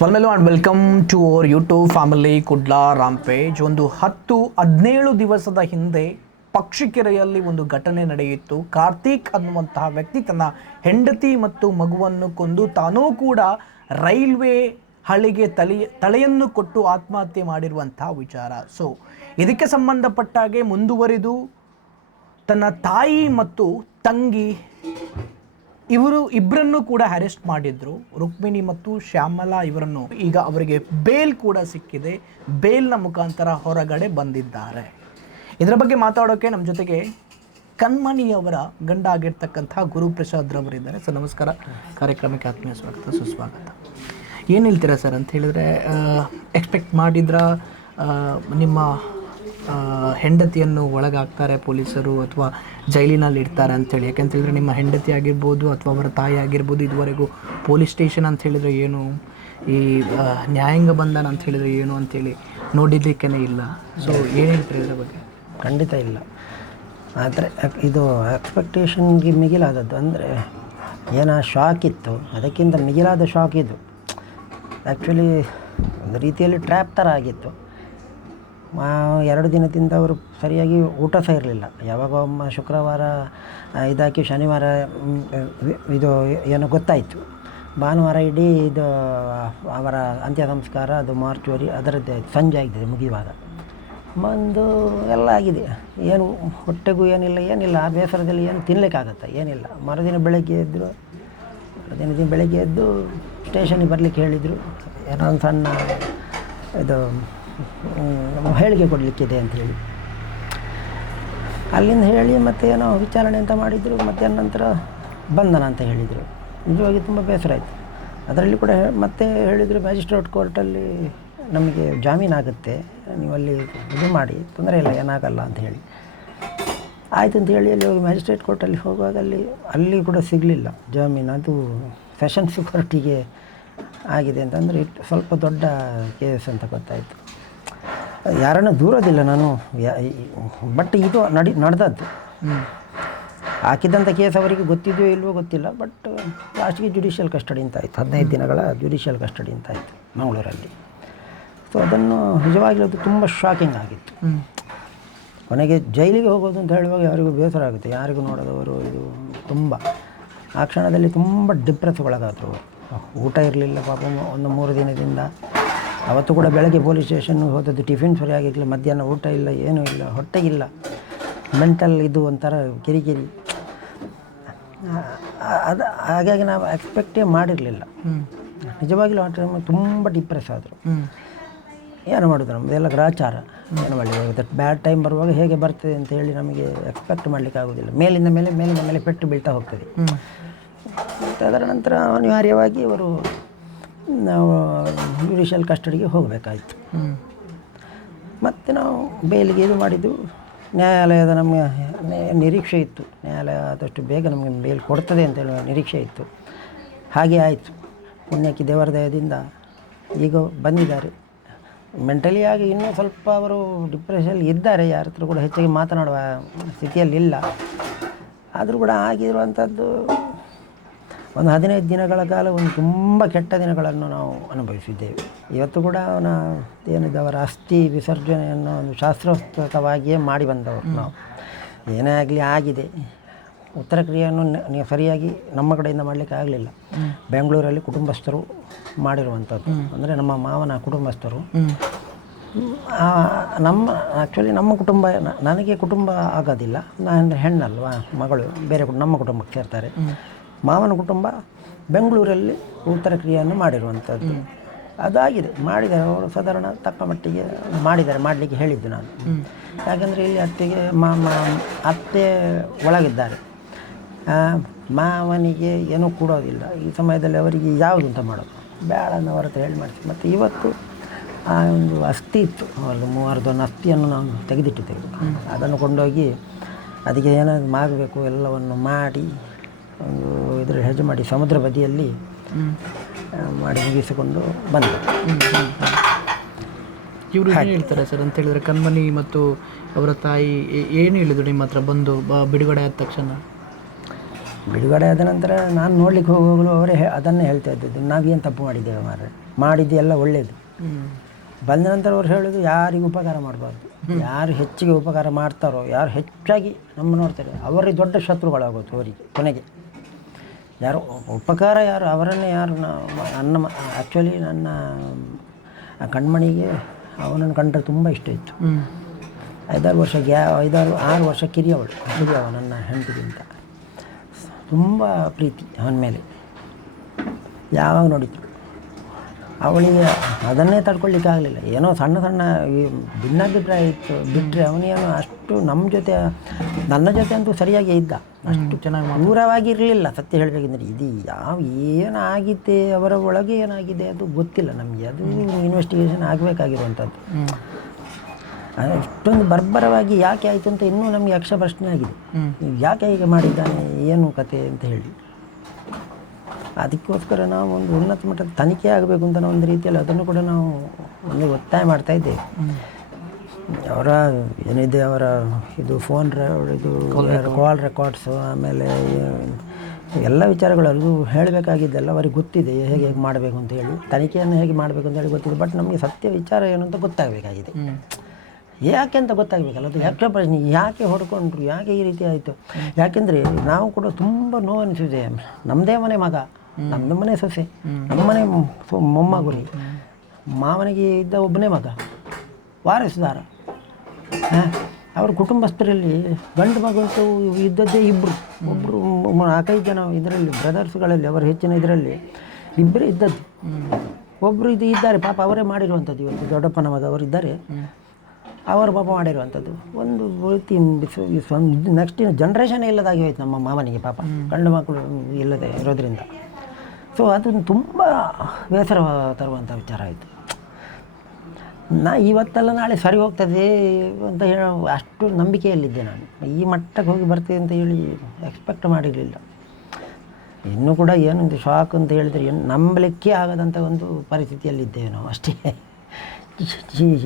ಸ್ವಾಲ್ಮೆಲು and welcome to our YouTube family Kudla rampage. ಒಂದು 10-17 ದಿವಸದ ಹಿಂದೆ ಪಕ್ಷಿಕೆರೆಯಲ್ಲಿ ಒಂದು ಘಟನೆ ನಡೆಯಿತು. ಕಾರ್ತಿಕ್ ಅನ್ನುವಂತಹ ವ್ಯಕ್ತಿ ತನ್ನ ಹೆಂಡತಿ ಮತ್ತು ಮಗುವನ್ನು ಕೊಂದು ತಾನೂ ಕೂಡ ರೈಲ್ವೆ ಹಳಿಗೆ ತಲೆಯನ್ನು ಕೊಟ್ಟು ಆತ್ಮಹತ್ಯೆ ಮಾಡಿರುವಂತಹ ವಿಚಾರ. ಸೊ ಇದಕ್ಕೆ ಸಂಬಂಧಪಟ್ಟಾಗೆ ಮುಂದುವರಿದು ತನ್ನ ತಾಯಿ ಮತ್ತು ತಂಗಿ ಇಬ್ಬರನ್ನು ಕೂಡ ಅರೆಸ್ಟ್ ಮಾಡಿದ್ರು. ರುಕ್ಮಿಣಿ ಮತ್ತು ಶ್ಯಾಮಲಾ ಇವರನ್ನು ಈಗ ಅವರಿಗೆ ಬೇಲ್ ಕೂಡ ಸಿಕ್ಕಿದೆ. ಬೇಲ್ನ ಮುಖಾಂತರ ಹೊರಗಡೆ ಬಂದಿದ್ದಾರೆ. ಇದರ ಬಗ್ಗೆ ಮಾತಾಡೋಕೆ ನಮ್ಮ ಜೊತೆಗೆ ಕಣ್ಮಣಿಯವರ ಗಂಡ ಆಗಿರ್ತಕ್ಕಂಥ ಗುರುಪ್ರಸಾದ್ ರವರಿದ್ದಾರೆ. ಸರ್ ನಮಸ್ಕಾರ, ಕಾರ್ಯಕ್ರಮಕ್ಕೆ ಆತ್ಮೀಯ ಸ್ವಾಗತ, ಸುಸ್ವಾಗತ. ಏನು ಹೇಳ್ತೀರಾ ಸರ್ ಅಂತ ಹೇಳಿದರೆ, ಎಕ್ಸ್ಪೆಕ್ಟ್ ಮಾಡಿದ್ರ ನಿಮ್ಮ ಹೆಂಡತಿಯನ್ನು ಒಳಗಾಗ್ತಾರೆ ಪೊಲೀಸರು ಅಥವಾ ಜೈಲಿನಲ್ಲಿ ಇಡ್ತಾರೆ ಅಂಥೇಳಿ? ಯಾಕಂತ ಹೇಳಿದ್ರೆ ನಿಮ್ಮ ಹೆಂಡತಿ ಆಗಿರ್ಬೋದು ಅಥವಾ ಅವರ ತಾಯಿ ಆಗಿರ್ಬೋದು, ಇದುವರೆಗೂ ಪೊಲೀಸ್ ಸ್ಟೇಷನ್ ಅಂತ ಹೇಳಿದರೆ ಏನು, ಈ ನ್ಯಾಯಾಂಗ ಬಂಧನ ಅಂತ ಹೇಳಿದರೆ ಏನು ಅಂಥೇಳಿ ನೋಡಿದ್ದಕ್ಕೇ ಇಲ್ಲ. ಸೊ ಏನು ಹೇಳ್ತಾರೆ ಇದರ ಬಗ್ಗೆ? ಖಂಡಿತ ಇಲ್ಲ. ಆದರೆ ಇದು ಎಕ್ಸ್ಪೆಕ್ಟೇಷನ್ಗೆ ಮಿಗಿಲಾದದ್ದು. ಅಂದರೆ ಏನೋ ಶಾಕ್ ಇತ್ತು, ಅದಕ್ಕಿಂತ ಮಿಗಿಲಾದ ಶಾಕ್ ಇದು. ಆ್ಯಕ್ಚುಲಿ ಒಂದು ರೀತಿಯಲ್ಲಿ ಟ್ರ್ಯಾಪ್ ಥರ ಆಗಿತ್ತು. 2 ದಿನದಿಂದ ಅವರು ಸರಿಯಾಗಿ ಊಟ ಸಹ ಇರಲಿಲ್ಲ. ಯಾವಾಗ ಒಮ್ಮ ಶುಕ್ರವಾರ ಇದಾಕಿ ಶನಿವಾರ ಇದು ಏನೋ ಗೊತ್ತಾಯಿತು. ಭಾನುವಾರ ಇಡೀ ಇದು ಅವರ ಅಂತ್ಯ ಸಂಸ್ಕಾರ, ಅದು ಮಾರ್ಚುವರಿ ಅದರದ್ದೇ ಸಂಜೆ ಆಗಿದೆ ಮುಗಿಯುವಾಗ. ಬಂದು ಎಲ್ಲ ಆಗಿದೆ. ಏನು ಹೊಟ್ಟೆಗೂ ಏನಿಲ್ಲ. ಆ ಬೇಸರದಲ್ಲಿ ಏನು ತಿನ್ನಲಿಕ್ಕಾಗತ್ತೆ, ಏನಿಲ್ಲ. ಮರುದಿನ ಬೆಳಗ್ಗೆ ಎದ್ದು ಸ್ಟೇಷನಿಗೆ ಬರಲಿಕ್ಕೆ ಹೇಳಿದರು. ಏನೋ ಒಂದು ಸಣ್ಣ ಇದು ಹೇಳಿಕೆ ಕೊಡಲಿಕ್ಕಿದೆ ಅಂಥೇಳಿ ಅಲ್ಲಿಂದ ಹೇಳಿ ಮತ್ತೆ ಏನೋ ವಿಚಾರಣೆ ಅಂತ ಮಾಡಿದರು. ಮಧ್ಯಾಹ್ನ ನಂತರ ಬಂಧನ ಅಂತ ಹೇಳಿದರು. ನಿಜವಾಗಿ ತುಂಬ ಬೇಸರ ಆಯಿತು. ಅದರಲ್ಲಿ ಕೂಡ ಮತ್ತೆ ಹೇಳಿದರು, ಮ್ಯಾಜಿಸ್ಟ್ರೇಟ್ ಕೋರ್ಟಲ್ಲಿ ನಮಗೆ ಜಾಮೀನಾಗುತ್ತೆ, ನೀವಲ್ಲಿ ಇದು ಮಾಡಿ, ತೊಂದರೆ ಇಲ್ಲ, ಏನಾಗಲ್ಲ ಅಂತ ಹೇಳಿ ಆಯಿತು ಅಂತ ಹೇಳಿ ಅಲ್ಲಿ ಹೋಗಿ ಮ್ಯಾಜಿಸ್ಟ್ರೇಟ್ ಕೋರ್ಟಲ್ಲಿ ಹೋಗುವಾಗ ಅಲ್ಲಿ ಕೂಡ ಸಿಗಲಿಲ್ಲ ಜಾಮೀನು. ಅದು ಸೆಷನ್ಸ್ ಕೋರ್ಟಿಗೆ ಆಗಿದೆ ಅಂತಂದರೆ ಸ್ವಲ್ಪ ದೊಡ್ಡ ಕೇಸ್ ಅಂತ ಗೊತ್ತಾಯಿತು. ಯಾರನ್ನು ದೂರೋದಿಲ್ಲ ನಾನು, ಬಟ್ ಇದು ನಡೆದದ್ದು. ಹಾಕಿದ್ದಂಥ ಕೇಸ್ ಅವರಿಗೆ ಗೊತ್ತಿದೆಯೋ ಇಲ್ವೋ ಗೊತ್ತಿಲ್ಲ. ಬಟ್ ಲಾಸ್ಟಿಗೆ ಜುಡಿಷಿಯಲ್ ಕಸ್ಟಡಿ ಅಂತ ಆಯಿತು. 15 ದಿನಗಳ ಜುಡಿಷಿಯಲ್ ಕಸ್ಟಡಿ ಅಂತ ಆಯಿತು ಮಂಗಳೂರಲ್ಲಿ. ಸೊ ಅದನ್ನು ನಿಜವಾಗ್ಲೂ ಅದು ತುಂಬ ಶಾಕಿಂಗ್ ಆಗಿತ್ತು. ಕೊನೆಗೆ ಜೈಲಿಗೆ ಹೋಗೋದು ಅಂತ ಹೇಳುವಾಗ ಯಾರಿಗೂ ಬೇಸರ ಆಗುತ್ತೆ, ಯಾರಿಗೂ ನೋಡೋದವರು. ಇದು ತುಂಬ ಆ ಕ್ಷಣದಲ್ಲಿ ತುಂಬ ಡಿಪ್ರೆಸ್ ಒಳಗಾದರು. ಊಟ ಇರಲಿಲ್ಲ ಪಾಪ ಒಂದು 3 ದಿನದಿಂದ. ಅವತ್ತು ಕೂಡ ಬೆಳಗ್ಗೆ ಪೊಲೀಸ್ ಸ್ಟೇಷನ್ಗೆ ಹೋದದ್ದು, ಟಿಫಿನ್ ಸರಿಯಾಗಿರಲಿಲ್ಲ, ಮಧ್ಯಾಹ್ನ ಊಟ ಇಲ್ಲ, ಏನೂ ಇಲ್ಲ, ಹೊಟ್ಟೆಗಿಲ್ಲ, ಮೆಂಟಲ್ ಇದು ಒಂಥರ ಕಿರಿಕಿರಿ. ಅದು ಹಾಗಾಗಿ ನಾವು ಎಕ್ಸ್ಪೆಕ್ಟೇ ಮಾಡಿರಲಿಲ್ಲ. ನಿಜವಾಗ್ಲೂ ಆ ಟೈಮ್ ತುಂಬ ಡಿಪ್ರೆಸ್ ಆದರು. ಏನು ಮಾಡೋದು, ನಮ್ಮದೆಲ್ಲ ಗ್ರಾಚಾರ. ಏನು ಮಾಡಲಿಕ್ಕೆ ಬ್ಯಾಡ್ ಟೈಮ್ ಬರುವಾಗ ಹೇಗೆ ಬರ್ತದೆ ಅಂತ ಹೇಳಿ ನಮಗೆ ಎಕ್ಸ್ಪೆಕ್ಟ್ ಮಾಡಲಿಕ್ಕೆ ಆಗೋದಿಲ್ಲ. ಮೇಲಿಂದ ಮೇಲೆ ಪೆಟ್ಟು ಬೀಳ್ತಾ ಹೋಗ್ತದೆ. ಮತ್ತು ಅದರ ನಂತರ ಅನಿವಾರ್ಯವಾಗಿ ಅವರು ನಾವು ಜುಡಿಷಿಯಲ್ ಕಸ್ಟಡಿಗೆ ಹೋಗಬೇಕಾಯಿತು. ಮತ್ತು ನಾವು ಬೇಲಿಗೆ ಇದು ಮಾಡಿದ್ದು. ನ್ಯಾಯಾಲಯದ ನಮಗೆ ನಿರೀಕ್ಷೆ ಇತ್ತು, ನ್ಯಾಯಾಲಯ ಆದಷ್ಟು ಬೇಗ ನಮಗೆ ಬೇಲ್ ಕೊಡ್ತದೆ ಅಂತ ಹೇಳುವ ನಿರೀಕ್ಷೆ ಇತ್ತು. ಹಾಗೆ ಆಯಿತು. ಪುಣ್ಯಕ್ಕೆ ದೇವರ ದಯದಿಂದ ಈಗ ಬಂದಿದ್ದಾರೆ. ಮೆಂಟಲಿ ಆಗಿ ಇನ್ನೂ ಸ್ವಲ್ಪ ಅವರು ಡಿಪ್ರೆಷನಲ್ಲಿ ಇದ್ದಾರೆ. ಯಾರ ಹತ್ರ ಕೂಡ ಹೆಚ್ಚಾಗಿ ಮಾತನಾಡುವ ಸ್ಥಿತಿಯಲ್ಲಿ ಇಲ್ಲ. ಆದರೂ ಕೂಡ ಆಗಿರುವಂಥದ್ದು ಒಂದು 15 ದಿನಗಳ ಕಾಲ ಒಂದು ತುಂಬ ಕೆಟ್ಟ ದಿನಗಳನ್ನು ನಾವು ಅನುಭವಿಸಿದ್ದೇವೆ. ಇವತ್ತು ಕೂಡ ಏನಿದೆ ಅವರ ಅಸ್ಥಿ ವಿಸರ್ಜನೆಯನ್ನು ಒಂದು ಶಾಸ್ತ್ರೋಕ್ತವಾಗಿಯೇ ಮಾಡಿ ಬಂದವರು ನಾವು. ಏನೇ ಆಗಲಿ ಆಗಿದೆ. ಉತ್ತರ ಕ್ರಿಯೆಯನ್ನು ನೀವು ಸರಿಯಾಗಿ ನಮ್ಮ ಕಡೆಯಿಂದ ಮಾಡಲಿಕ್ಕೆ ಆಗಲಿಲ್ಲ. ಬೆಂಗಳೂರಲ್ಲಿ ಕುಟುಂಬಸ್ಥರು ಮಾಡಿರುವಂಥದ್ದು, ಅಂದರೆ ನಮ್ಮ ಮಾವನ ಕುಟುಂಬಸ್ಥರು. ಆ್ಯಕ್ಚುಲಿ ನಮ್ಮ ಕುಟುಂಬ, ನನಗೆ ಕುಟುಂಬ ಆಗೋದಿಲ್ಲ, ನಾನು ಹೆಣ್ಣಲ್ವಾ, ಮಗಳು ಬೇರೆ ನಮ್ಮ ಕುಟುಂಬಕ್ಕೆ ಸೇರ್ತಾರೆ. ಮಾವನ ಕುಟುಂಬ ಬೆಂಗಳೂರಲ್ಲಿ ಉತ್ತರ ಕ್ರಿಯೆಯನ್ನು ಮಾಡಿರುವಂಥದ್ದು. ಅದಾಗಿದೆ, ಮಾಡಿದ್ದಾರೆ ಅವರು. ಸಾಧಾರಣ ತಕ್ಕ ಮಟ್ಟಿಗೆ ಮಾಡಿದ್ದಾರೆ, ಮಾಡಲಿಕ್ಕೆ ಹೇಳಿದ್ದು ನಾನು. ಯಾಕೆಂದರೆ ಇಲ್ಲಿ ಅತ್ತೆ ಒಳಗಿದ್ದಾರೆ. ಮಾವನಿಗೆ ಏನೂ ಕೊಡೋದಿಲ್ಲ ಈ ಸಮಯದಲ್ಲಿ. ಅವರಿಗೆ ಯಾವುದು ಅಂತ ಮಾಡೋದು ಬೇಡ ಅನ್ನೋರ ಹತ್ರ ಹೇಳಿ ಮಾಡ್ತೀವಿ. ಮತ್ತು ಇವತ್ತು ಆ ಒಂದು ಅಸ್ಥಿ ಇತ್ತು, ಒಂದು 3 ಟನ್ ಅಸ್ಥಿಯನ್ನು ನಾವು ತೆಗೆದಿಟ್ಟಿದ್ದೇವೆ. ಅದನ್ನು ಕೊಂಡೋಗಿ ಅದಕ್ಕೆ ಏನಾದ್ರು ಮಾಡಬೇಕು ಎಲ್ಲವನ್ನು ಮಾಡಿ ಒಂದು ಇದರಲ್ಲಿ ಹೆಜ್ಜೆ ಮಾಡಿ ಸಮುದ್ರ ಬದಿಯಲ್ಲಿ ಮಾಡಿ ಮುಗಿಸಿಕೊಂಡು ಬಂದ. ಇವರು ಏನು ಹೇಳ್ತಾರೆ ಸರ್ ಅಂತ ಹೇಳಿದ್ರೆ, ಕಣ್ಮಣಿ ಮತ್ತು ಅವರ ತಾಯಿ ಏನು ಹೇಳಿದ್ರು ನಿಮ್ಮ ಹತ್ರ ಬಂದು ಬಿಡುಗಡೆ ಆದ ತಕ್ಷಣ? ಬಿಡುಗಡೆ ಆದ ನಂತರ ನಾನು ನೋಡ್ಲಿಕ್ಕೆ ಹೋಗುವಾಗಲೂ ಅವರೇ ಅದನ್ನೇ ಹೇಳ್ತಾ ಇದ್ದದ್ದು, ನಾವೇನು ತಪ್ಪು ಮಾಡಿದ್ದೇವೆ ಮಾರ್ರೆ, ಮಾಡಿದ್ದು ಎಲ್ಲ ಒಳ್ಳೆಯದು. ಬಂದ ನಂತರ ಅವ್ರು ಹೇಳೋದು ಯಾರಿಗೂ ಉಪಕಾರ ಮಾಡಬಾರ್ದು, ಯಾರು ಹೆಚ್ಚಿಗೆ ಉಪಕಾರ ಮಾಡ್ತಾರೋ, ಯಾರು ಹೆಚ್ಚಾಗಿ ನಮ್ಮ ನೋಡ್ತಾರೆ ಅವರಿಗೆ ದೊಡ್ಡ ಶತ್ರುಗಳಾಗೋದು ಅವರಿಗೆ ಕೊನೆಗೆ. ಯಾರು ಉಪಕಾರ ಯಾರು ಅವರನ್ನೇ ಯಾರು ನನ್ನ ಆ್ಯಕ್ಚುಲಿ ನನ್ನ ಕಣ್ಮಣಿಗೆ ಅವನನ್ನು ಕಂಡ್ರೆ ತುಂಬ ಇಷ್ಟ ಇತ್ತು. 5-6 ವರ್ಷ ಕಿರಿಯವ ನನ್ನ ಹೆಂಡತಿಗಿಂತ. ತುಂಬ ಪ್ರೀತಿ ಅವನ ಮೇಲೆ ಯಾವಾಗ ನೋಡಿದ್ರು. ಅವಳಿಗೆ ಅದನ್ನೇ ತಡ್ಕೊಳ್ಳಿಕ್ಕೆ ಆಗಲಿಲ್ಲ. ಏನೋ ಸಣ್ಣ ಸಣ್ಣ ಈ ಭಿನ್ನಾಭಿಪ್ರಾಯ ಇತ್ತು ಬಿಟ್ಟರೆ ಅವನೇನು ಅಷ್ಟು ನಮ್ಮ ಜೊತೆ ನನ್ನ ಜೊತೆ ಅಂತೂ ಸರಿಯಾಗಿ ಇದ್ದ. ಅಷ್ಟು ಚೆನ್ನಾಗಿ ದೂರವಾಗಿರಲಿಲ್ಲ. ಸತ್ಯ ಹೇಳಬೇಕೆಂದರೆ ಇದು ಏನಾಗಿದೆ ಅವರ ಒಳಗೆ ಏನಾಗಿದೆ ಅದು ಗೊತ್ತಿಲ್ಲ ನಮಗೆ. ಅದು ಇನ್ವೆಸ್ಟಿಗೇಷನ್ ಆಗಬೇಕಾಗಿರುವಂಥದ್ದು. ಅಷ್ಟೊಂದು ಬರ್ಬರವಾಗಿ ಯಾಕೆ ಆಯಿತು ಅಂತ ಇನ್ನೂ ನಮಗೆ ಯಕ್ಷ ಪ್ರಶ್ನೆ ಆಗಿದೆ. ಯಾಕೆ ಹೀಗೆ ಮಾಡಿದ್ದಾನೆ, ಏನು ಕತೆ ಅಂತ ಹೇಳಿ. ಅದಕ್ಕೋಸ್ಕರ ನಾವು ಒಂದು ಉನ್ನತ ಮಟ್ಟದ ತನಿಖೆ ಆಗಬೇಕು ಅಂತ ನಾವು ಒಂದು ರೀತಿಯಲ್ಲಿ ಅದನ್ನು ಕೂಡ ನಾವು ಒಂದು ಒತ್ತಾಯ ಮಾಡ್ತಾ ಇದ್ದೇವೆ. ಅವರ ಏನಿದೆ ಅವರ ಇದು ಫೋನ್ ಇದು ಕಾಲ್ ರೆಕಾರ್ಡ್ಸು, ಆಮೇಲೆ ಎಲ್ಲ ವಿಚಾರಗಳು ಅದು ಹೇಳಬೇಕಾಗಿದ್ದೆಲ್ಲ ಅವರಿಗೆ ಗೊತ್ತಿದೆ, ಹೇಗೆ ಮಾಡಬೇಕು ಅಂತ ಹೇಳಿ, ತನಿಖೆಯನ್ನು ಹೇಗೆ ಮಾಡಬೇಕು ಅಂತ ಹೇಳಿ ಗೊತ್ತಿದೆ. ಬಟ್ ನಮಗೆ ಸತ್ಯ ವಿಚಾರ ಏನು ಅಂತ ಗೊತ್ತಾಗಬೇಕಾಗಿದೆ. ಯಾಕೆ ಅಂತ ಗೊತ್ತಾಗಬೇಕಲ್ಲ. ಅದು ಯಾಕೆ ಪ್ರಶ್ನೆ, ಯಾಕೆ ಹೊಡ್ಕೊಂಡ್ರು, ಯಾಕೆ ಈ ರೀತಿ ಆಯಿತು. ಯಾಕೆಂದರೆ ನಾವು ಕೂಡ ತುಂಬ ನೋವು ಅನಿಸಿದೆ. ನಮ್ಮದೇ ಮನೆ ಮಗ, ನಮ್ಮದು ಮನೆ ಸೊಸೆ, ನಮ್ಮ ಮನೆ ಮೊಮ್ಮಗುರಿ, ಮಾವನಿಗೆ ಇದ್ದ ಒಬ್ಬನೇ ಮಗ ವಾರಸುದಾರ. ಅವ್ರ ಕುಟುಂಬಸ್ಥರಲ್ಲಿ ಗಂಡು ಮಗಂತೂ ಇದ್ದದ್ದೇ ಒಬ್ಬರು 4-5 ಜನ ಇದರಲ್ಲಿ ಬ್ರದರ್ಸ್ಗಳಲ್ಲಿ ಅವರ ಹೆಚ್ಚಿನ ಇದರಲ್ಲಿ ಇಬ್ಬರೇ ಇದ್ದದ್ದು. ಒಬ್ಬರು ಇದ್ದಾರೆ ಪಾಪ, ಅವರೇ ಮಾಡಿರುವಂಥದ್ದು. ಇವತ್ತು ದೊಡ್ಡಪ್ಪನ ಮಗ ಅವರಿದ್ದಾರೆ, ಅವರು ಪಾಪ ಮಾಡಿರುವಂಥದ್ದು. ಒಂದು ರೀತಿ ನೆಕ್ಸ್ಟ್ ಜನ್ರೇಷನ್ ಇಲ್ಲದಾಗಿ ಹೋಯ್ತು ನಮ್ಮ ಮಾವನಿಗೆ ಪಾಪ, ಗಂಡು ಮಕ್ಕಳು ಇಲ್ಲದೆ ಇರೋದ್ರಿಂದ. ಸೊ ಅದನ್ನು ತುಂಬ ಬೇಸರ ತರುವಂಥ ವಿಚಾರ ಆಯಿತು. ಇವತ್ತೆಲ್ಲ ನಾಳೆ ಸರಿ ಹೋಗ್ತದೆ ಅಂತ ಹೇಳೋ ಅಷ್ಟು ನಂಬಿಕೆಯಲ್ಲಿದ್ದೆ ನಾನು. ಈ ಮಟ್ಟಕ್ಕೆ ಹೋಗಿ ಬರ್ತದೆ ಅಂತ ಹೇಳಿ ಎಕ್ಸ್ಪೆಕ್ಟ್ ಮಾಡಿರಲಿಲ್ಲ. ಇನ್ನೂ ಕೂಡ ಏನೊಂದು ಶಾಕ್ ಅಂತ ಹೇಳಿದರೆ ಏನು ನಂಬಲಿಕ್ಕೆ ಆಗದಂಥ ಒಂದು ಪರಿಸ್ಥಿತಿಯಲ್ಲಿದ್ದೇವೆ ನಾವು ಅಷ್ಟೇ.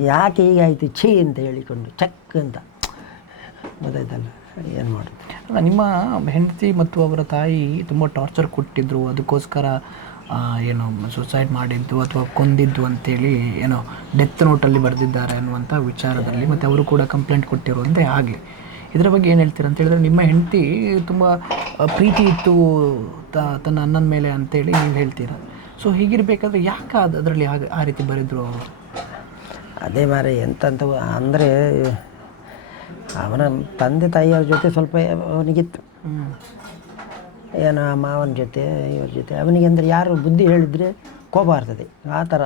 ಯಾಕೆ ಹೀಗಾಯಿತು ಛೀ ಅಂತ ಹೇಳಿಕೊಂಡು ಚೆಕ್ ಅಂತ ಗೊತ್ತಾಯ್ತಲ್ಲ, ಏನು ಮಾಡೋದು. ನಿಮ್ಮ ಹೆಂಡತಿ ಮತ್ತು ಅವರ ತಾಯಿ ತುಂಬ ಟಾರ್ಚರ್ ಕೊಟ್ಟಿದ್ರು, ಅದಕ್ಕೋಸ್ಕರ ಏನೋ ಸುಸೈಡ್ ಮಾಡಿದ್ದು ಅಥವಾ ಕೊಂದಿದ್ದು ಅಂತೇಳಿ ಏನೋ ಡೆತ್ ನೋಟಲ್ಲಿ ಬರೆದಿದ್ದಾರೆ ಅನ್ನುವಂಥ ವಿಚಾರದಲ್ಲಿ, ಮತ್ತು ಅವರು ಕೂಡ ಕಂಪ್ಲೇಂಟ್ ಕೊಟ್ಟಿರುವಂತೆ ಆಗಲಿ. ಇದರ ಬಗ್ಗೆ ಏನು ಹೇಳ್ತೀರ ಅಂತ ಹೇಳಿದ್ರೆ, ನಿಮ್ಮ ಹೆಂಡತಿ ತುಂಬ ಪ್ರೀತಿ ಇತ್ತು ತನ್ನ ಅಣ್ಣನ ಮೇಲೆ ಅಂತೇಳಿ ನೀವು ಹೇಳ್ತೀರಾ. ಸೊ ಹೀಗಿರಬೇಕಾದ್ರೆ ಯಾಕೆ ಅದರಲ್ಲಿ ಆ ರೀತಿ ಬರೆದ್ರು ಅವರು? ಅದೇ ಮಾರೆ ಎಂತಂತ ಅಂದರೆ ಅವನ ತಂದೆ ತಾಯಿಯವ್ರ ಜೊತೆ ಸ್ವಲ್ಪ ಅವನಿಗಿತ್ತು, ಏನೋ ಮಾವನ ಜೊತೆ ಇವ್ರ ಜೊತೆ ಅವನಿಗೆ. ಅಂದರೆ ಯಾರು ಬುದ್ಧಿ ಹೇಳಿದರೆ ಕೋಪ ಬರ್ತದೆ ಆ ಥರ.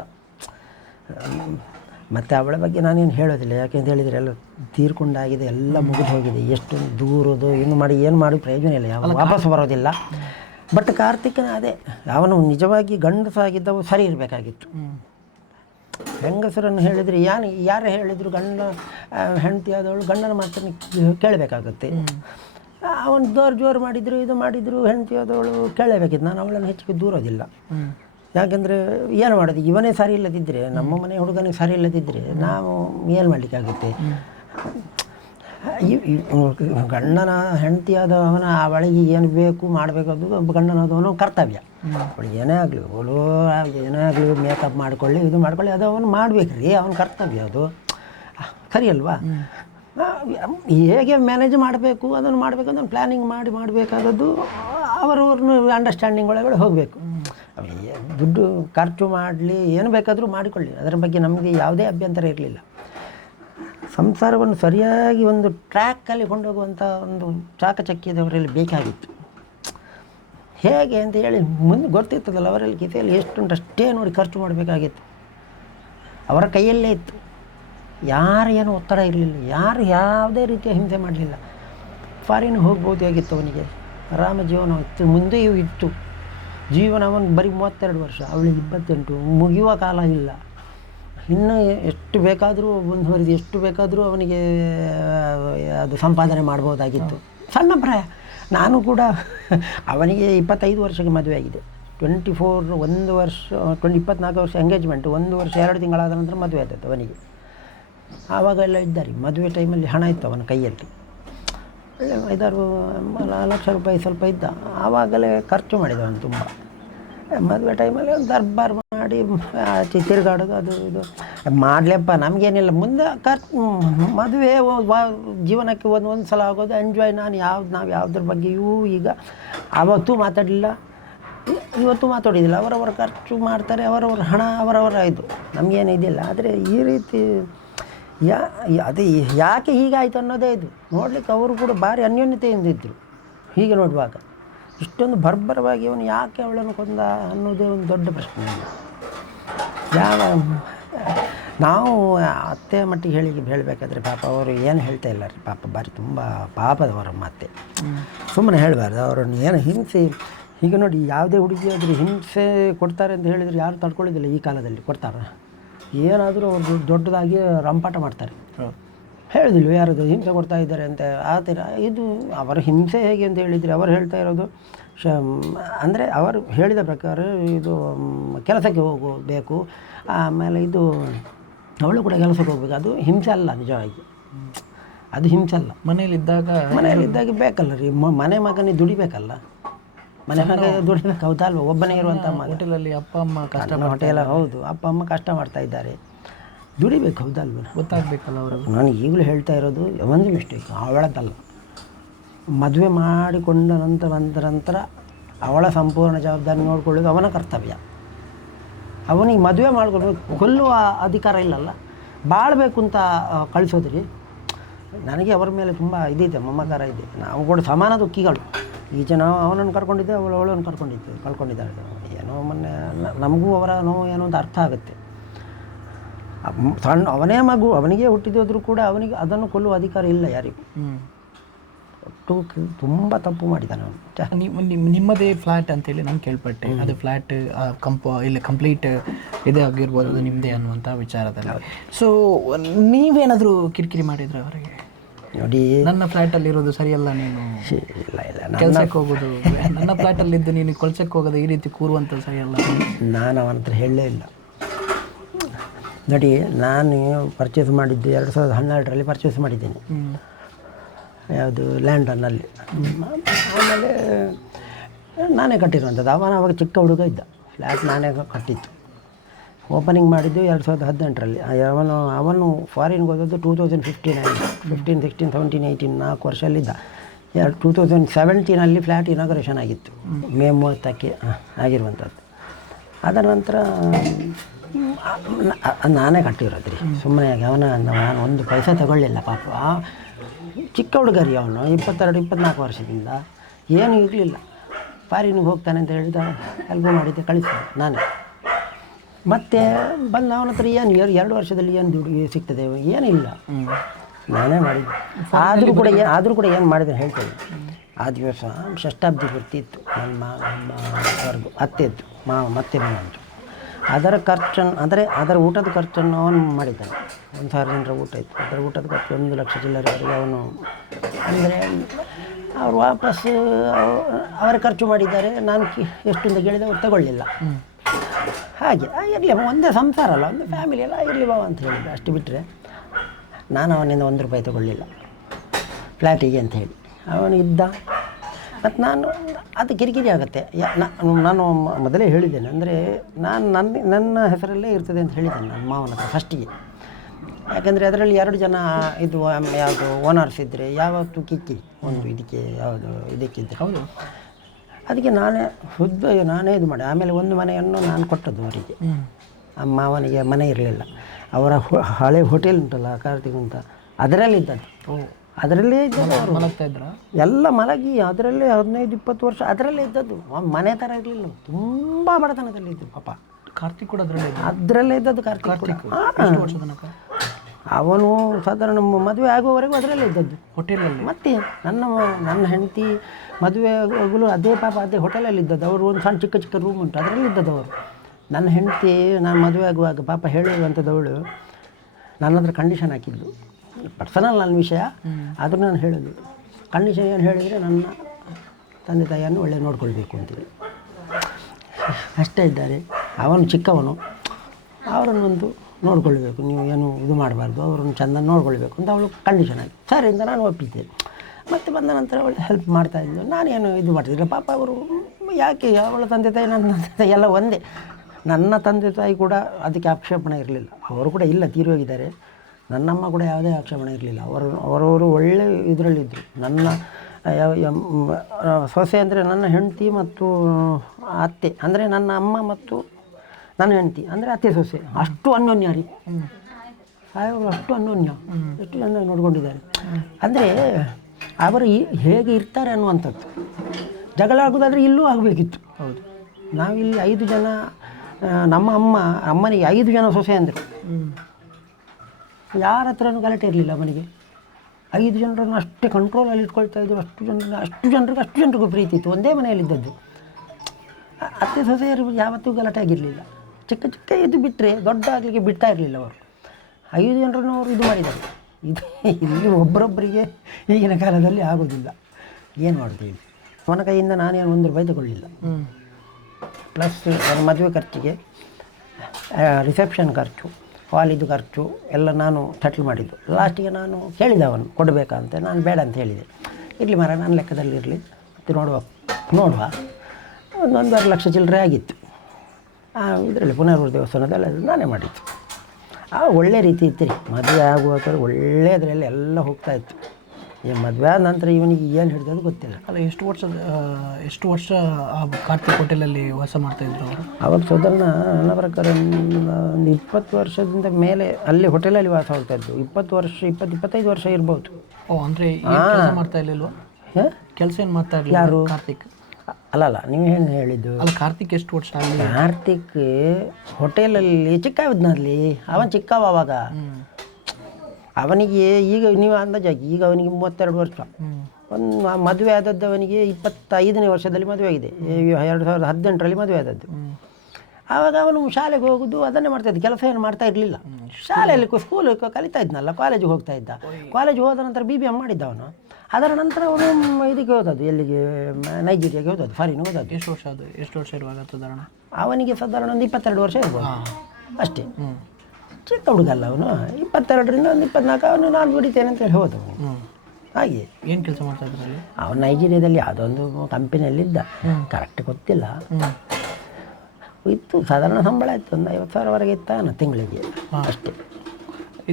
ಮತ್ತು ಅವಳ ಬಗ್ಗೆ ನಾನೇನು ಹೇಳೋದಿಲ್ಲ, ಯಾಕೆಂತ ಹೇಳಿದರೆ ಎಲ್ಲ ತೀರ್ಕೊಂಡಾಗಿದೆ, ಎಲ್ಲ ಮುಗಿದು ಹೋಗಿದೆ. ಎಷ್ಟು ದೂರದು ಏನು ಮಾಡಿ ಪ್ರಯೋಜನ ಇಲ್ಲ, ಯಾವ ವಾಪಸ್ ಬರೋದಿಲ್ಲ. ಬಟ್ ಕಾರ್ತಿಕ್ನ ಅದೇ, ಅವನು ನಿಜವಾಗಿ ಗಂಡಸಾಗಿದ್ದವು ಸರಿ ಇರಬೇಕಾಗಿತ್ತು. ಹೆಂಗಸರನ್ನು ಹೇಳಿದರೆ ಯಾರು ಹೇಳಿದ್ರು ಹೆಂಡತಿ ಆದವಳು ಗಂಡನ ಮಾತನ್ನು ಕೇಳಬೇಕಾಗುತ್ತೆ. ಅವನು ಜೋರು ಮಾಡಿದ್ರು, ಇದು ಮಾಡಿದ್ರು, ಹೆಂಡತಿ ಆದವಳು ಕೇಳಬೇಕಿತ್ತು. ನಾನು ಅವಳನ್ನು ಹೆಚ್ಚಿಗೆ ದೂರೋದಿಲ್ಲ. ಯಾಕೆಂದರೆ ಏನು ಮಾಡೋದು, ಇವನೇ ಸರಿ ಇಲ್ಲದಿದ್ದರೆ, ನಮ್ಮ ಮನೆ ಹುಡುಗನೇ ಸರಿ ಇಲ್ಲದಿದ್ದರೆ ನಾವು ಏನು ಮಾಡಲಿಕ್ಕಾಗುತ್ತೆ. ಗಂಡನ ಹೆಂಡತಿಯಾದ ಅವಳಿಗೆ ಏನು ಬೇಕು ಮಾಡಬೇಕಾದ್ದು ಗಂಡನಾದವನು ಕರ್ತವ್ಯ. ಅವಳಿಗೆ ಏನೇ ಆಗಲಿ, ಏನೇ ಆಗಲಿ ಮೇಕಪ್ ಮಾಡಿಕೊಳ್ಳಿ, ಇದು ಮಾಡ್ಕೊಳ್ಳಿ, ಅದು ಅವನು ಮಾಡಬೇಕ್ರಿ, ಅವನ ಕರ್ತವ್ಯ ಅದು, ಸರಿ ಅಲ್ವಾ. ಹೇಗೆ ಮ್ಯಾನೇಜ್ ಮಾಡಬೇಕು ಅದನ್ನು ಮಾಡಬೇಕು ಅಂತ ಪ್ಲ್ಯಾನಿಂಗ್ ಮಾಡಬೇಕಾದದ್ದು ಅವರವ್ರನ್ನ ಅಂಡರ್ಸ್ಟ್ಯಾಂಡಿಂಗ್ ಒಳಗಡೆ ಹೋಗಬೇಕು. ದುಡ್ಡು ಖರ್ಚು ಮಾಡಲಿ, ಏನು ಬೇಕಾದರೂ ಮಾಡಿಕೊಳ್ಳಿ, ಅದರ ಬಗ್ಗೆ ನಮಗೆ ಯಾವುದೇ ಅಭ್ಯಂತರ ಇರಲಿಲ್ಲ. ಸಂಸಾರವನ್ನು ಸರಿಯಾಗಿ ಒಂದು ಟ್ರ್ಯಾಕಲ್ಲಿ ಕೊಂಡೋಗುವಂಥ ಒಂದು ಚಾಕಚಕ್ಯದವರಲ್ಲಿ ಬೇಕಾಗಿತ್ತು. ಹೇಗೆ ಅಂತ ಹೇಳಿ ಮುಂದೆ ಗೊತ್ತಿರ್ತದಲ್ಲ, ಅವರಲ್ಲಿ ಕಿಸೆಯಲ್ಲಿ ಎಷ್ಟುಂಟು ಅಷ್ಟೇ ನೋಡಿ ಖರ್ಚು ಮಾಡಬೇಕಾಗಿತ್ತು. ಅವರ ಕೈಯಲ್ಲೇ ಇತ್ತು, ಯಾರು ಏನು ಒತ್ತಡ ಇರಲಿಲ್ಲ, ಯಾರು ಯಾವುದೇ ರೀತಿಯ ಹಿಂಸೆ ಮಾಡಲಿಲ್ಲ. ಫಾರಿನ್ ಹೋಗ್ಬೋದಾಗಿತ್ತು ಅವನಿಗೆ, ಆರಾಮ ಜೀವನ ಇತ್ತು, ಮುಂದೆಯೂ ಇತ್ತು ಜೀವನ. ಅವನು ಬರೀ 32 ವರ್ಷ, ಅವಳಿಗೆ 28, ಮುಗಿಯುವ ಕಾಲ ಇಲ್ಲ. ಇನ್ನು ಎಷ್ಟು ಬೇಕಾದರೂ ಮುಂದುವರಿದು ಎಷ್ಟು ಬೇಕಾದರೂ ಅವನಿಗೆ ಅದು ಸಂಪಾದನೆ ಮಾಡ್ಬೋದಾಗಿತ್ತು. ಸಣ್ಣ ಪ್ರಾಯ. ನಾನು ಕೂಡ ಅವನಿಗೆ 25 ವರ್ಷಕ್ಕೆ ಮದುವೆ ಆಗಿದೆ. 1 ವರ್ಷ 24 ವರ್ಷ ಎಂಗೇಜ್ಮೆಂಟ್, 1 ವರ್ಷ 2 ತಿಂಗಳಾದ ನಂತರ ಮದುವೆ ಆದದ್ದು ಅವನಿಗೆ. ಆವಾಗೆಲ್ಲ ಇದ್ದಾರೆ, ಮದುವೆ ಟೈಮಲ್ಲಿ ಹಣ ಇತ್ತು ಅವನ ಕೈಯಲ್ಲಿ, 5-6 ಲಕ್ಷ ರೂಪಾಯಿ ಸ್ವಲ್ಪ ಇದ್ದ. ಆವಾಗಲೇ ಖರ್ಚು ಮಾಡಿದ ಅವನು ತುಂಬ. ಮದುವೆ ಟೈಮಲ್ಲಿ ಒಂದು ದರ್ಬಾರ್ ಮಾಡಿ ಮಾಡಿ ಆಚೆ ತಿರುಗಾಡೋದು ಅದು ಇದು ಮಾಡಲಪ್ಪ ನಮಗೇನಿಲ್ಲ ಮುಂದೆ ಮದುವೆ ಜೀವನಕ್ಕೆ ಒಂದು ಸಲ ಆಗೋದು ಎಂಜಾಯ್. ನಾವು ಯಾವುದ್ರ ಬಗ್ಗೆಯೂ ಈಗ ಆವತ್ತೂ ಮಾತಾಡಲಿಲ್ಲ, ಇವತ್ತು ಮಾತಾಡಿದಿಲ್ಲ. ಅವರವರ ಖರ್ಚು ಮಾಡ್ತಾರೆ, ಅವರವರ ಹಣ ಅವರವರ ಇದು, ನಮಗೇನು ಇದಿಲ್ಲ. ಆದರೆ ಈ ರೀತಿ ಅದೇ ಯಾಕೆ ಹೀಗಾಯಿತು ಅನ್ನೋದೇ ಇದು ನೋಡಲಿಕ್ಕೆ. ಅವರು ಕೂಡ ಭಾರಿ ಅನ್ಯೋನ್ಯತೆಯಿಂದ ಇದ್ದರು. ಹೀಗೆ ನೋಡುವಾಗ ಇಷ್ಟೊಂದು ಬರ್ಬರವಾಗಿ ಅವನು ಯಾಕೆ ಅವಳನ್ನು ಕೊಂದ ಅನ್ನೋದೇ ಒಂದು ದೊಡ್ಡ ಪ್ರಶ್ನೆ. ನಾವು ಅತ್ತೆ ಮಟ್ಟಿಗೆ ಹೇಳಬೇಕಾದ್ರೆ ಪಾಪ ಅವರು ಏನು ಹೇಳ್ತಾ ಇಲ್ಲ ರೀ. ಪಾಪ ಭಾರಿ ತುಂಬ ಪಾಪದವರ ಮಾತೆ. ಸುಮ್ಮನೆ ಹೇಳಬಾರ್ದು ಅವರನ್ನು. ಏನು ಹಿಂಸೆ ಈಗ ನೋಡಿ, ಯಾವುದೇ ಹುಡುಗಿ ಆದರೆ ಹಿಂಸೆ ಕೊಡ್ತಾರೆ ಅಂತ ಹೇಳಿದರೆ ಯಾರು ತಡ್ಕೊಳ್ಳೋದಿಲ್ಲ ಈ ಕಾಲದಲ್ಲಿ. ಕೊಡ್ತಾರೆ, ಏನಾದರೂ ಅವರು ದೊಡ್ಡದಾಗಿ ರಂಪಾಟ ಮಾಡ್ತಾರೆ. ಹೇಳಿದಿಲ್ಲ ಯಾರದು ಹಿಂಸೆ ಕೊಡ್ತಾ ಇದ್ದಾರೆ ಅಂತ. ಆ ಥರ ಇದು ಅವರ ಹಿಂಸೆ ಹೇಗೆ ಅಂತ ಹೇಳಿದರೆ, ಅವರು ಹೇಳ್ತಾ ಇರೋದು ಅಂದರೆ ಅವರು ಹೇಳಿದ ಪ್ರಕಾರ ಇದು ಕೆಲಸಕ್ಕೆ ಹೋಗಬೇಕು, ಆಮೇಲೆ ಇದು ಅವಳು ಕೂಡ ಕೆಲಸಕ್ಕೆ ಹೋಗ್ಬೇಕು. ಅದು ಹಿಂಸೆ ಅಲ್ಲ, ನಿಜವಾಗಿ ಅದು ಹಿಂಸೆ ಅಲ್ಲ. ಮನೆಯಲ್ಲಿದ್ದಾಗ ಬೇಕಲ್ಲ ರೀ, ಮನೆ ಮಗನಿಗೆ ದುಡಿಬೇಕಲ್ಲ. ಮನೆ ಮಗ ದುಡಿಬೇಕು, ಹೌದಲ್ವ? ಒಬ್ಬನೇ ಇರುವಂಥ ಹೋಟೆಲಲ್ಲಿ ಅಪ್ಪ ಅಮ್ಮ ಕಷ್ಟ, ಹೋಟೆಲ ಹೌದು, ಅಪ್ಪ ಅಮ್ಮ ಕಷ್ಟ ಮಾಡ್ತಾ ಇದ್ದಾರೆ, ದುಡಿಬೇಕು, ಹೌದಲ್ವ? ಗೊತ್ತಾಗಬೇಕಲ್ಲ ಅವರು. ನಾನು ಈಗಲೂ ಹೇಳ್ತಾ ಇರೋದು ಒಂದು ಮಿಸ್ಟೇಕ್ ಅವಳದ್ದಲ್ಲ. ಮದುವೆ ಮಾಡಿಕೊಂಡ ನಂತರ ಅವಳ ಸಂಪೂರ್ಣ ಜವಾಬ್ದಾರಿ ನೋಡ್ಕೊಳ್ಳೋದು ಅವನ ಕರ್ತವ್ಯ. ಅವನಿಗೆ ಮದುವೆ ಮಾಡ್ಕೊಳ್ಬೇಕು, ಕೊಲ್ಲುವ ಅಧಿಕಾರ ಇಲ್ಲಲ್ಲ. ಬಾಳಬೇಕು ಅಂತ ಕಳಿಸೋದ್ರಿ. ನನಗೆ ಅವರ ಮೇಲೆ ತುಂಬ ಇದಿದೆ, ಮಮಕಾರ ಇದೆ. ನಾವು ಕೂಡ ಸಮಾನ ದುಃಖಿಗಳು. ಈಚೆ ನಾವು ಅವನನ್ನು ಕರ್ಕೊಂಡಿದ್ದೆ, ಅವಳನ್ನು ಕಳ್ಕೊಂಡಿದ್ದಾಳೆ. ಏನೋ ಮೊನ್ನೆ ನಮಗೂ ಅವರ ನೋವು ಏನೋ ಅಂತ ಅರ್ಥ ಆಗುತ್ತೆ. ಸಣ್ಣ ಅವನೇ ಮಗು, ಅವನಿಗೆ ಹುಟ್ಟಿದೋದ್ರೂ ಕೂಡ ಅವನಿಗೆ ಅದನ್ನು ಕೊಲ್ಲುವ ಅಧಿಕಾರ ಇಲ್ಲ ಯಾರಿಗೂ. ಒಟ್ಟು ತುಂಬ ತಪ್ಪು ಮಾಡಿದ್ದಾನೆ ಅವನು. ನಿಮ್ಮದೇ ಫ್ಲ್ಯಾಟ್ ಅಂತೇಳಿ ನಾನು ಕೇಳ್ಪಟ್ಟೆ. ಅದು ಫ್ಲ್ಯಾಟ್ ಇಲ್ಲ ಕಂಪ್ಲೀಟ್ ಇದೇ ಆಗಿರ್ಬೋದು, ಅದು ನಿಮ್ಮದೇ ಅನ್ನುವಂಥ ವಿಚಾರದಲ್ಲಿ. ಸೊ ನೀವೇನಾದರೂ ಕಿರಿಕಿರಿ ಮಾಡಿದ್ರೆ ಅವರಿಗೆ? ನೋಡಿ, ನನ್ನ ಫ್ಲ್ಯಾಟಲ್ಲಿರೋದು ಸರಿಯಲ್ಲ, ನೀನು ಕೆಲಸಕ್ಕೆ ಹೋಗೋದು, ನನ್ನ ಫ್ಲ್ಯಾಟಲ್ಲಿದ್ದು ನೀನು ಕೊಲ್ಸಕ್ಕೆ ಹೋಗೋದು, ಈ ರೀತಿ ಕೂರುವಂಥದ್ದು ಸರಿಯಲ್ಲ. ನಾನು ಅವನ ಹತ್ರ ಹೇಳಲೇ ಇಲ್ಲ. ನೋಡಿ, ನಾನು ಪರ್ಚೇಸ್ ಮಾಡಿದ್ದು 2012ರಲ್ಲಿ ಪರ್ಚೇಸ್ ಮಾಡಿದ್ದೇನೆ, ಯಾವುದು ಲ್ಯಾಂಡನ್ನಲ್ಲಿ. ಆಮೇಲೆ ನಾನೇ ಕಟ್ಟಿರುವಂಥದ್ದು. ಅವಾಗ ಚಿಕ್ಕ ಹುಡುಗ ಇದ್ದ, ಫ್ಲ್ಯಾಟ್ ನಾನೇ ಕಟ್ಟಿತ್ತು. ಓಪನಿಂಗ್ ಮಾಡಿದ್ದು 2018ರಲ್ಲಿ. ಅವನು ಫಾರಿನ್ಗೆ ಹೋದದ್ದು 2015, 16, 17, 18 4 ವರ್ಷದಲ್ಲಿದ್ದ. 2017ನಲ್ಲಿ ಫ್ಲ್ಯಾಟ್ ಇನಾಗ್ರೇಷನ್ ಆಗಿತ್ತು, ಮೇ 30ಕ್ಕೆ ಆಗಿರುವಂಥದ್ದು. ಅದರ ನಂತರ ನಾನೇ ಕಟ್ಟಿರೋದು ರೀ, ಸುಮ್ಮನೆ ನಾನು ಒಂದು ಪೈಸೆ ತಗೊಳ್ಳಿಲ್ಲ. ಪಾಪ ಚಿಕ್ಕ ಹುಡುಗ ರೀ ಅವನು, 22-24 ವರ್ಷದಿಂದ ಏನೂ ಇರಲಿಲ್ಲ. ಫಾರಿನ್ಗೆ ಹೋಗ್ತಾನೆ ಅಂತ ಹೇಳಿದ ಹೆಲ್ಪ್ ಮಾಡಿದ್ದೆ, ಕಳಿಸಿದೆ ನಾನೇ. ಮತ್ತು ಬಂದು ಅವನ ಹತ್ರ ಏನು 2 ವರ್ಷದಲ್ಲಿ ಏನು ದುಡ್ಡು ಸಿಗ್ತದೆ, ಏನಿಲ್ಲ, ನಾನೇ ಮಾಡಿದ್ದೆ. ಆದರೂ ಕೂಡ ಏನು ಮಾಡಿದೆ ಹೇಳ್ತೇನೆ. ಆ ದಿವಸ ಷಷ್ಠಾಬ್ದಿ ಬರ್ತಿತ್ತು, ನಮ್ಮ ವರ್ಗು ಅತ್ತೆದ್ದು ಮತ್ತೆ ಬಂತು. ಅದರ ಖರ್ಚನ್ನು ಅದರ ಊಟದ ಖರ್ಚನ್ನು ಅವನು ಮಾಡಿದ್ದಾನೆ. 1,000 ಜನರ ಊಟ ಇತ್ತು. ಅದರ ಊಟದ ಖರ್ಚು 1 ಲಕ್ಷ ಚಿಲ್ಲರೆವರೆಗೆ ಅವನು, ಅಂದರೆ ಅವರು ವಾಪಸ್ಸು ಅವರ ಖರ್ಚು ಮಾಡಿದ್ದಾರೆ. ನಾನು ಎಷ್ಟು ಅಂತ ಕೇಳಿದೆ, ಅವ್ರು ತಗೊಳ್ಳಿಲ್ಲ. ಹಾಗೆ ಇರಲಿ, ಒಂದೇ ಸಂಸಾರ ಅಲ್ಲ, ಒಂದು ಫ್ಯಾಮಿಲಿ ಎಲ್ಲ ಇರಲಿ ಬಾವ ಅಂತ ಹೇಳಿದ್ದೆ. ಅಷ್ಟು ಬಿಟ್ಟರೆ ನಾನು ಅವನಿಂದ 1 ರೂಪಾಯಿ ತಗೊಳ್ಳಿಲ್ಲ ಫ್ಲ್ಯಾಟಿಗೆ ಅಂತ ಹೇಳಿ. ಅವನು ಇದ್ದ. ಮತ್ತು ನಾನು ಅದು ಕಿರಿಕಿರಿ ಆಗುತ್ತೆ. ನಾನು ಮೊದಲೇ ಹೇಳಿದ್ದೇನೆ, ಅಂದರೆ ನನ್ನ ಹೆಸರಲ್ಲೇ ಇರ್ತದೆ ಅಂತ ಹೇಳಿದ್ದೇನೆ ನನ್ನ ಮಾವನ ಹತ್ರ ಫಸ್ಟಿಗೆ. ಯಾಕಂದರೆ ಅದರಲ್ಲಿ 2 ಜನ ಇದು ಯಾವುದು ಓನರ್ಸ್ ಇದ್ದರೆ ಯಾವತ್ತೂ ಕಿಕ್ಕಿರಿ ಒಂದು ಇದಕ್ಕಿದ್ದರೆ. ಹೌದು, ಅದಕ್ಕೆ ನಾನೇ ಇದು ಮಾಡಿ. ಆಮೇಲೆ ಒಂದು ಮನೆಯನ್ನು ನಾನು ಕೊಟ್ಟದ್ದು ಅವರಿಗೆ. ಮಾವನಿಗೆ ಮನೆ ಇರಲಿಲ್ಲ. ಅವರ ಹಳೆ ಹೋಟೆಲ್ ಉಂಟಲ್ಲ ಕಾರ್ತಿಕ್ ಅಂತ, ಅದರಲ್ಲಿದ್ದದ್ದು. ಅದರಲ್ಲೇ ಇದ್ದದ್ದು ಅವರು ಎಲ್ಲ ಮಲಗಿ, ಅದರಲ್ಲೇ 15-20 ವರ್ಷ ಅದರಲ್ಲೇ ಇದ್ದದ್ದು. ಮನೆ ಥರ ಇರಲಿಲ್ಲ, ತುಂಬ ಬಡತನದಲ್ಲಿದ್ದರು ಪಾಪ. ಕಾರ್ತಿಕ್ ಕೂಡ ಅದರಲ್ಲೇ ಇದ್ದದ್ದು. ಕಾರ್ತಿಕ್ ಅವನು ಸಾಧಾರಣ ಮದುವೆ ಆಗುವವರೆಗೂ ಅದರಲ್ಲೇ ಇದ್ದದ್ದು, ಹೋಟೆಲಲ್ಲಿ. ಮತ್ತೆ ನನ್ನ ಹೆಂಡತಿ ಮದುವೆ ಆಗಲು ಅದೇ ಹೋಟೆಲಲ್ಲಿ ಇದ್ದದ್ದು. ಅವರು ಒಂದು ಸಣ್ಣ ಚಿಕ್ಕ ರೂಮ್ ಉಂಟು, ಅದರಲ್ಲಿ ಇದ್ದದ್ದು ಅವರು. ನನ್ನ ಹೆಂಡತಿ ನಾನು ಮದುವೆ ಆಗುವಾಗ ಪಾಪ ಹೇಳುವಂಥದ್ದವಳು ನನ್ನ ಹತ್ರ ಕಂಡೀಷನ್ ಹಾಕಿದ್ದು, ಪರ್ಸನಲ್ ನನ್ನ ವಿಷಯ ಆದರೂ ನಾನು ಹೇಳೋದು. ಕಂಡೀಷನ್ ಏನು ಹೇಳಿದರೆ, ನನ್ನ ತಂದೆ ತಾಯಿಯನ್ನು ಒಳ್ಳೆ ನೋಡ್ಕೊಳ್ಬೇಕು ಅಂತೇಳಿ ಅಷ್ಟೇ ಇದ್ದಾರೆ. ಅವನು ಚಿಕ್ಕವನು, ಅವರನ್ನೊಂದು ನೋಡ್ಕೊಳ್ಬೇಕು, ನೀವು ಏನು ಇದು ಮಾಡಬಾರ್ದು, ಅವರನ್ನು ಚೆಂದ ನೋಡ್ಕೊಳ್ಬೇಕು ಅಂತ ಅವಳು ಕಂಡೀಷನ್ ಆಗಿ ಸರಿ ಅಂತ ನಾನು ಒಪ್ಪಿದ್ದೆ. ಮತ್ತು ಬಂದ ನಂತರ ಅವಳು ಹೆಲ್ಪ್ ಮಾಡ್ತಾಯಿದ್ಲು, ನಾನೇನು ಇದು ಮಾಡ್ತಿದ್ದಿಲ್ಲ. ಪಾಪ ಅವರು ಯಾಕೆ ಅವಳ ತಂದೆ ತಾಯಿ ನನ್ನ ತಂದೆ ತಾಯಿ ಎಲ್ಲ ಒಂದೇ, ನನ್ನ ತಂದೆ ತಾಯಿ ಕೂಡ ಅದಕ್ಕೆ ಆಕ್ಷೇಪಣೆ ಇರಲಿಲ್ಲ. ಅವರು ಕೂಡ ಇಲ್ಲ, ತೀರೋಗಿದ್ದಾರೆ. ನನ್ನಮ್ಮ ಕೂಡ ಯಾವುದೇ ಆಕ್ಷೇಪಣೆ ಇರಲಿಲ್ಲ. ಅವರವರು ಒಳ್ಳೆ ಇದರಲ್ಲಿದ್ದರು. ನನ್ನ ಸೊಸೆ ಅಂದರೆ ನನ್ನ ಹೆಂಡತಿ ಮತ್ತು ಅತ್ತೆ, ಅಂದರೆ ನನ್ನ ಅಮ್ಮ ಮತ್ತು ನನ್ನ ಹೆಂಡತಿ ಅಂದರೆ ಅತ್ತೆ ಸೊಸೆ, ಅಷ್ಟು ಅನ್ಯೋನ್ಯ ರೀ. ಸಾಯೋರು ಅಷ್ಟು ಅನ್ಯೋನ್ಯ, ಎಷ್ಟು ಜನ ನೋಡ್ಕೊಂಡಿದ್ದಾರೆ. ಅಂದರೆ ಅವರು ಹೇಗೆ ಇರ್ತಾರೆ ಅನ್ನುವಂಥದ್ದು. ಜಗಳ ಆಗೋದಾದರೆ ಇಲ್ಲೂ ಆಗಬೇಕಿತ್ತು. ಹೌದು. ನಾವಿಲ್ಲಿ 5 ಜನ, ನಮ್ಮ ಅಮ್ಮನಿಗೆ 5 ಜನ ಸೊಸೆ ಅಂದರು. ಯಾರ ಹತ್ರನೂ ಗಲಾಟೆ ಇರಲಿಲ್ಲ ಅಮ್ಮನಿಗೆ. 5 ಜನರನ್ನು ಅಷ್ಟೇ ಕಂಟ್ರೋಲಲ್ಲಿ ಇಟ್ಕೊಳ್ತಾ ಇದ್ದರು. ಅಷ್ಟು ಜನರಿಗೂ ಪ್ರೀತಿ ಇತ್ತು. ಒಂದೇ ಮನೆಯಲ್ಲಿದ್ದದ್ದು. ಅತ್ತೆ ಸೊಸೆಯರು ಯಾವತ್ತೂ ಗಲಾಟೆ ಆಗಿರಲಿಲ್ಲ. ಚಿಕ್ಕ ಇದು ಬಿಟ್ಟರೆ ದೊಡ್ಡ ಆಗಲಿಕ್ಕೆ ಬಿಡ್ತಾ ಇರಲಿಲ್ಲ ಅವರು. 5 ಜನರನ್ನು ಅವರು ಇದು ಮಾಡಿದ್ದಾರೆ. ಇದು ಇಲ್ಲಿ ಒಬ್ಬರೊಬ್ಬರಿಗೆ ಈಗಿನ ಕಾಲದಲ್ಲಿ ಆಗೋದಿಲ್ಲ. ಏನು ಮಾಡ್ತೀವಿ? ಅವನ ಕೈಯಿಂದ ನಾನೇನು 1 ರೂಪಾಯಿ ತಗೊಳ್ಳಿಲ್ಲ. ಪ್ಲಸ್ ನನ್ನ ಮದುವೆ ಖರ್ಚಿಗೆ, ರಿಸೆಪ್ಷನ್ ಖರ್ಚು, ಹಾಲಿದು ಖರ್ಚು ಎಲ್ಲ ನಾನು ಸೆಟ್ಲ್ ಮಾಡಿದ್ದು. ಲಾಸ್ಟಿಗೆ ನಾನು ಕೇಳಿದೆ ಅವನು ಕೊಡಬೇಕಂತೆ. ನಾನು ಬೇಡ ಅಂತ ಹೇಳಿದೆ. ಇರಲಿ ಮರ, ನನ್ನ ಲೆಕ್ಕದಲ್ಲಿ ಇರಲಿ, ಮತ್ತು ನೋಡುವ 1.5 ಲಕ್ಷ ಚಿಲ್ಲರೆ ಆಗಿತ್ತು. ಇದರಲ್ಲಿ ಪುನರ್ವರ್ತಿ ದೇವಸ್ಥಾನದಲ್ಲಿ ಅದು ನಾನೇ ಮಾಡಿದ್ದು. ಒಳ್ಳೆ ರೀತಿ ಇತ್ತು ರೀ. ಮದುವೆ ಆಗುವಾಗ ಒಳ್ಳೆಯದರಲ್ಲಿ ಎಲ್ಲ ಹೋಗ್ತಾಯಿತ್ತು. ಈ ಮದುವೆ ಆದ ನಂತರ ಇವನಿಗೆ ಏನು ಹಿಡಿದೋದು ಗೊತ್ತಿಲ್ಲ. ಅಲ್ಲ, ಎಷ್ಟು ವರ್ಷ ಆ ಕಾರ್ತಿಕ್ ಹೋಟೆಲಲ್ಲಿ ವಾಸ ಮಾಡ್ತಾಯಿದ್ರು ಅವರು? ಅವಾಗ ಸಾಧಾರಣ ನನ್ನ ಪ್ರಕಾರ ಒಂದು 20 ವರ್ಷದಿಂದ ಮೇಲೆ ಅಲ್ಲಿ ಹೋಟೆಲಲ್ಲಿ ವಾಸ ಆಗ್ತಾಯಿದ್ದು. 25 ವರ್ಷ ಇರ್ಬೋದು. ಅಂದರೆ ಕೆಲಸ ಮಾಡ್ತಾ ಇರಲಿಲ್ವ? ಕೆಲಸ ಏನು ಮಾಡ್ತಾ ಇರಲಿಲ್ಲ ಯಾರು? ಕಾರ್ತಿಕ್ ಅಲ್ಲ, ನೀವು ಏನು ಹೇಳಿದ್ದು? ಅಲ್ಲ, ಕಾರ್ತಿಕ್ ಎಷ್ಟು ವರ್ಷ ಅಲ್ಲಿ? ಕಾರ್ತಿಕ್ ಹೋಟೆಲಲ್ಲಿ ಚಿಕ್ಕವದ್ನಲ್ಲಿ, ಅವನು ಚಿಕ್ಕವ ಅವಾಗ. ಅವನಿಗೆ ಈಗ ನೀವು ಅಂದಾಜಾಗಿ ಈಗ ಅವನಿಗೆ 32 ವರ್ಷ. ಒಂದು ಮದುವೆ ಆದದ್ದು ಅವನಿಗೆ 25ನೇ ವರ್ಷದಲ್ಲಿ ಮದುವೆ ಆಗಿದೆ. 2018ರಲ್ಲಿ ಮದುವೆ ಆದದ್ದು. ಆವಾಗ ಅವನು ಶಾಲೆಗೆ ಹೋಗೋದು ಅದನ್ನೇ ಮಾಡ್ತಾಯಿದ್ದ. ಕೆಲಸ ಏನು ಮಾಡ್ತಾ ಇರಲಿಲ್ಲ. ಶಾಲೆಯಲ್ಲಿ ಸ್ಕೂಲ್ ಕಲಿತಾ ಇದ್ನಲ್ಲ, ಕಾಲೇಜಿಗೆ ಹೋಗ್ತಾ ಇದ್ದ. ಕಾಲೇಜಿಗೆ ಹೋದ ನಂತರ BBM ಮಾಡಿದ್ದ ಅವನು. ಅದರ ನಂತರ ಅವನು ಇದಕ್ಕೆ ಹೋದದ್ದು, ಎಲ್ಲಿಗೆ, ನೈಜೀರಿಯಾಗೆ ಹೋದದ್ದು, ಫಾರಿನ್ ಹೋದದ್ದು. ಎಷ್ಟು ವರ್ಷ ಇರುವಾಗ ಸಾಧಾರಣ? ಅವನಿಗೆ ಸಾಧಾರಣ ಒಂದು 22 ವರ್ಷ ಇರ್ಬೋದು ಅಷ್ಟೇ. ಚಿಕ್ಕ ಹುಡುಗ ಅಲ್ಲ ಅವನು. 22ರಿಂದ ಒಂದು 24 ಅವನು ನಾನು ದುಡಿತೇನೆ ಅಂತೇಳಿ ಹೋದವನು. ಹಾಗೆ ಏನು ಕೆಲಸ ಮಾಡ್ತಾ ಇದ್ರಲ್ಲಿ? ಅವನು ನೈಜೀರಿಯಾದಲ್ಲಿ ಯಾವುದೋ ಒಂದು ಕಂಪನಿಯಲ್ಲಿದ್ದ. ಕರೆಕ್ಟ್ ಗೊತ್ತಿಲ್ಲ. ಇತ್ತು ಸಾಧಾರಣ ಸಂಬಳ ಇತ್ತು, ಒಂದು 50,000ವರೆಗೆ ಇತ್ತಾನ ತಿಂಗಳಿಗೆ ಅಷ್ಟೇ.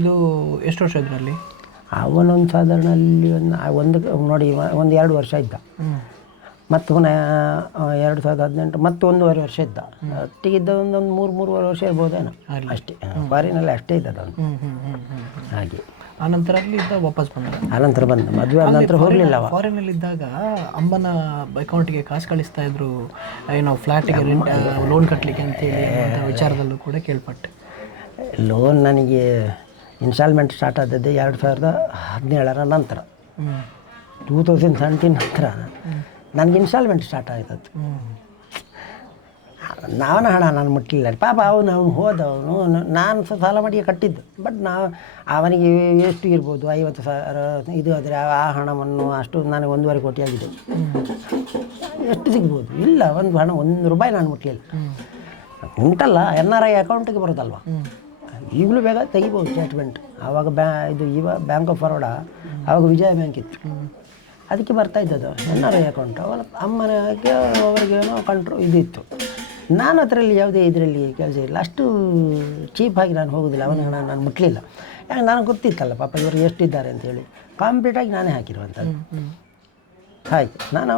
ಇದು ಎಷ್ಟು ವರ್ಷ ಇದರಲ್ಲಿ? ಅವನೊಂದು ಸಾಧಾರಣ ಅಲ್ಲಿ ಒಂದು ನೋಡಿ 1-2 ವರ್ಷ ಇದ್ದ. ಮತ್ತು ಪುನಃ 2018 ಮತ್ತು 1.5 ವರ್ಷ ಇದ್ದ. ಒಟ್ಟಿಗಿದ್ದ ಒಂದು 3-3.5 ವರ್ಷ ಇರ್ಬೋದೇನೋ ಅಷ್ಟೇ. ಫಾರಿನಲ್ಲಿ ಅಷ್ಟೇ ಇದ್ದದ್ದು ಅವನು. ಹಾಗೆ ಆನಂತರ ಅಲ್ಲಿದ್ದ ವಾಪಸ್ ಬಂದ. ಆನಂತರ ಬಂದ, ಮದುವೆ ಆದ ನಂತರ ಹೋಗಲಿಲ್ಲ. ಫಾರಿನಲ್ಲಿದ್ದಾಗ ಅಮ್ಮನ ಅಕೌಂಟಿಗೆ ಕಾಸು ಕಳಿಸ್ತಾ ಇದ್ರು, ಏನೋ ಫ್ಲ್ಯಾಟಿಗೆ ಲೋನ್ ಕಟ್ಟಲಿಕ್ಕೆ ಅಂತೇಳಿ ವಿಚಾರದಲ್ಲೂ ಕೂಡ ಕೇಳ್ಪಟ್ಟೆ. ಲೋನ್ ನನಗೆ ಇನ್ಸ್ಟಾಲ್ಮೆಂಟ್ ಸ್ಟಾರ್ಟ್ ಆದದ್ದೇ 2017ರ ನಂತರ. 2017 ನಂತರ ನನಗೆ ಇನ್ಸ್ಟಾಲ್ಮೆಂಟ್ ಸ್ಟಾರ್ಟ್ ಆಯ್ತದ್ದು. ನಾವನ ಹಣ ನಾನು ಮುಟ್ಟಲಿಲ್ಲ. ಪಾಪ ಅವನು ಹೋದವನು, ನಾನು ಸಾಲ ಮಾಡಿ ಕಟ್ಟಿದ್ದು. ಬಟ್ ಅವನಿಗೆ ಎಷ್ಟು ಇರ್ಬೋದು, 50,000 ಇದು ಆದರೆ ಆ ಹಣವನ್ನು ಅಷ್ಟು ನನಗೆ 1.5 ಕೋಟಿ ಆಗಿದೆ. ಎಷ್ಟು ಸಿಗ್ಬೋದು? ಇಲ್ಲ, ಒಂದು ಹಣ 1 ರೂಪಾಯಿ ನಾನು ಮುಟ್ಟಲಿಲ್ಲ. ಉಂಟಲ್ಲ NRI ಅಕೌಂಟಿಗೆ ಬರೋದಲ್ವ, ಈಗಲೂ ಬೇಗ ತೆಗಿಬೋದು ಸ್ಟೇಟ್ಮೆಂಟ್. ಆವಾಗ ಬ್ಯಾಂಕ್ ಆಫ್ ಬರೋಡ, ಆವಾಗ ವಿಜಯ ಬ್ಯಾಂಕ್ ಇತ್ತು, ಅದಕ್ಕೆ ಬರ್ತಾ ಇದ್ದದ್ದು NRI ಅಕೌಂಟ್. ಅವರ ಅಮ್ಮನಿಗೆ ಅವರಿಗೇನೋ ಇದಿತ್ತು. ನಾನು ಅದರಲ್ಲಿ ಯಾವುದೇ ಇದರಲ್ಲಿ ಕೆಲಸ ಇಲ್ಲ. ಅಷ್ಟು ಚೀಪಾಗಿ ನಾನು ಹೋಗೋದಿಲ್ಲ. ಅವನ ಹಣ ನಾನು ಮುಟ್ಟಲಿಲ್ಲ. ಯಾಕೆ ನನಗೆ ಗೊತ್ತಿತ್ತಲ್ಲ ಪಾಪ ಇವರು ಎಷ್ಟಿದ್ದಾರೆ ಅಂತೇಳಿ. ಕಂಪ್ಲೀಟಾಗಿ ನಾನೇ ಹಾಕಿರುವಂಥದ್ದು. ಹಾಗೆ ನಾನು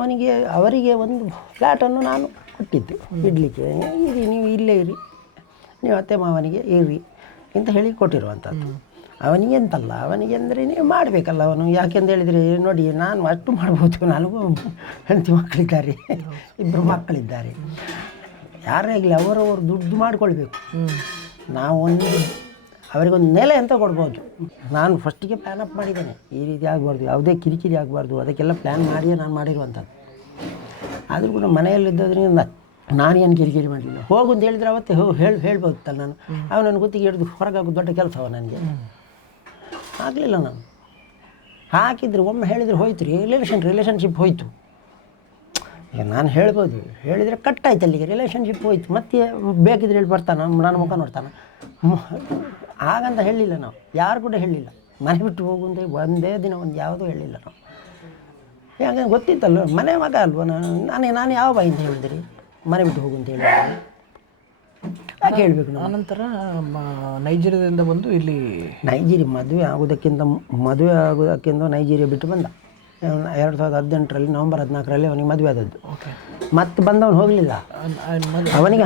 ಅವರಿಗೆ ಒಂದು ಫ್ಲ್ಯಾಟನ್ನು ನಾನು ಕೊಟ್ಟಿದ್ದು ಇಡಲಿಕ್ಕೆ. ಇರಿ, ನೀವು ಇಲ್ಲೇ ಇರಿ, ನೀವು ಅತ್ತೆ ಮಾವನಿಗೆ ಇರಿ ಅಂತ ಹೇಳಿ ಕೊಟ್ಟಿರುವಂಥದ್ದು. ಅವನಿಗೆ ಎಂತಲ್ಲ, ಅವನಿಗೆ ಅಂದರೆ ನೀವು ಮಾಡಬೇಕಲ್ಲ ಅವನು. ಯಾಕೆಂತ ಹೇಳಿದರೆ ನೋಡಿ, ನಾನು ಅಷ್ಟು ಮಾಡ್ಬೋದು. ನನಗೂ ಹೆಂಡತಿ ಮಕ್ಕಳಿದ್ದಾರೆ, 2 ಮಕ್ಕಳಿದ್ದಾರೆ. ಯಾರೇ ಆಗಲಿ ಅವರವರು ದುಡ್ಡು ಮಾಡಿಕೊಳ್ಬೇಕು. ನಾವು ಅವರಿಗೊಂದು ನೆಲೆ ಅಂತ ಕೊಡ್ಬೋದು. ನಾನು ಫಸ್ಟಿಗೆ ಪ್ಲ್ಯಾನ್ ಅಪ್ ಮಾಡಿದ್ದೇನೆ, ಈ ರೀತಿ ಆಗಬಾರ್ದು, ಯಾವುದೇ ಕಿರಿಕಿರಿ ಆಗಬಾರ್ದು, ಅದಕ್ಕೆಲ್ಲ ಪ್ಲ್ಯಾನ್ ಮಾಡಿಯೇ ನಾನು ಮಾಡಿರುವಂಥದ್ದು. ಆದರೂ ಕೂಡ ಮನೆಯಲ್ಲಿದ್ದದ್ರಿಂದ ನಾನೇನು ಕಿರಿಕಿರಿ ಮಾಡಲಿಲ್ಲ. ಹೋಗು ಅಂತ ಹೇಳಿದರೆ ಅವತ್ತೇ ಹೇಳ್ಬೋದಲ್ಲ ನಾನು. ಅವನನ್ನು ಗುತ್ತಿಗೆ ಹಿಡಿದು ಹೊರಗಾಗೋದು ದೊಡ್ಡ ಕೆಲಸವ ನನಗೆ. ಆಗಲಿಲ್ಲ. ನಾನು ಹಾಕಿದ್ರೆ ಒಮ್ಮೆ ಹೇಳಿದರೆ ಹೋಯ್ತು ರೀ, ರಿಲೇಷನ್ಶಿಪ್ ಹೋಯಿತು. ಈಗ ನಾನು ಹೇಳ್ಬೋದು, ಹೇಳಿದರೆ ಕಟ್ಟಾಯ್ತು ಅಲ್ಲಿಗೆ, ರಿಲೇಷನ್ಶಿಪ್ ಹೋಯ್ತು. ಮತ್ತೆ ಬೇಕಿದ್ರೆ ಹೇಳಿ ಬರ್ತಾನೆ, ನನ್ನ ಮುಖ ನೋಡ್ತಾನೆ. ಹಾಗಂತ ಹೇಳಿಲ್ಲ ನಾವು, ಯಾರು ಕೂಡ ಹೇಳಿಲ್ಲ. ಮನೆ ಬಿಟ್ಟು ಹೋಗುಂದೆ ಒಂದೇ ದಿನ ಯಾವುದೂ ಹೇಳಿಲ್ಲ ನಾವು. ಯಾಕೆ ಗೊತ್ತಿತ್ತಲ್ಲ, ಮನೆ ಮಗ ಅಲ್ವ ನಾನು ಯಾವ ಬಾಯಿಂದ ಹೇಳಿದ್ರಿ ಮನೆ ಬಿಟ್ಟು ಹೋಗು ಅಂತ ಹೇಳಿ. ಯಾಕೆ ಹೇಳ್ಬೇಕು ನಾವು? ಆನಂತರ ನೈಜೀರಿಯಾದಿಂದ ಬಂದು ಇಲ್ಲಿ ನೈಜೀರಿಯಾ ಮದುವೆ ಆಗೋದಕ್ಕಿಂತ ನೈಜೀರಿಯಾ ಬಿಟ್ಟು ಬಂದ 2018ರಲ್ಲಿ ನವೆಂಬರ್ 14ರಲ್ಲಿ ಅವನಿಗೆ ಮದುವೆ ಆದದ್ದು. ಓಕೆ. ಮತ್ತೆ ಬಂದವನು ಹೋಗಲಿಲ್ಲ. ಅವನಿಗೆ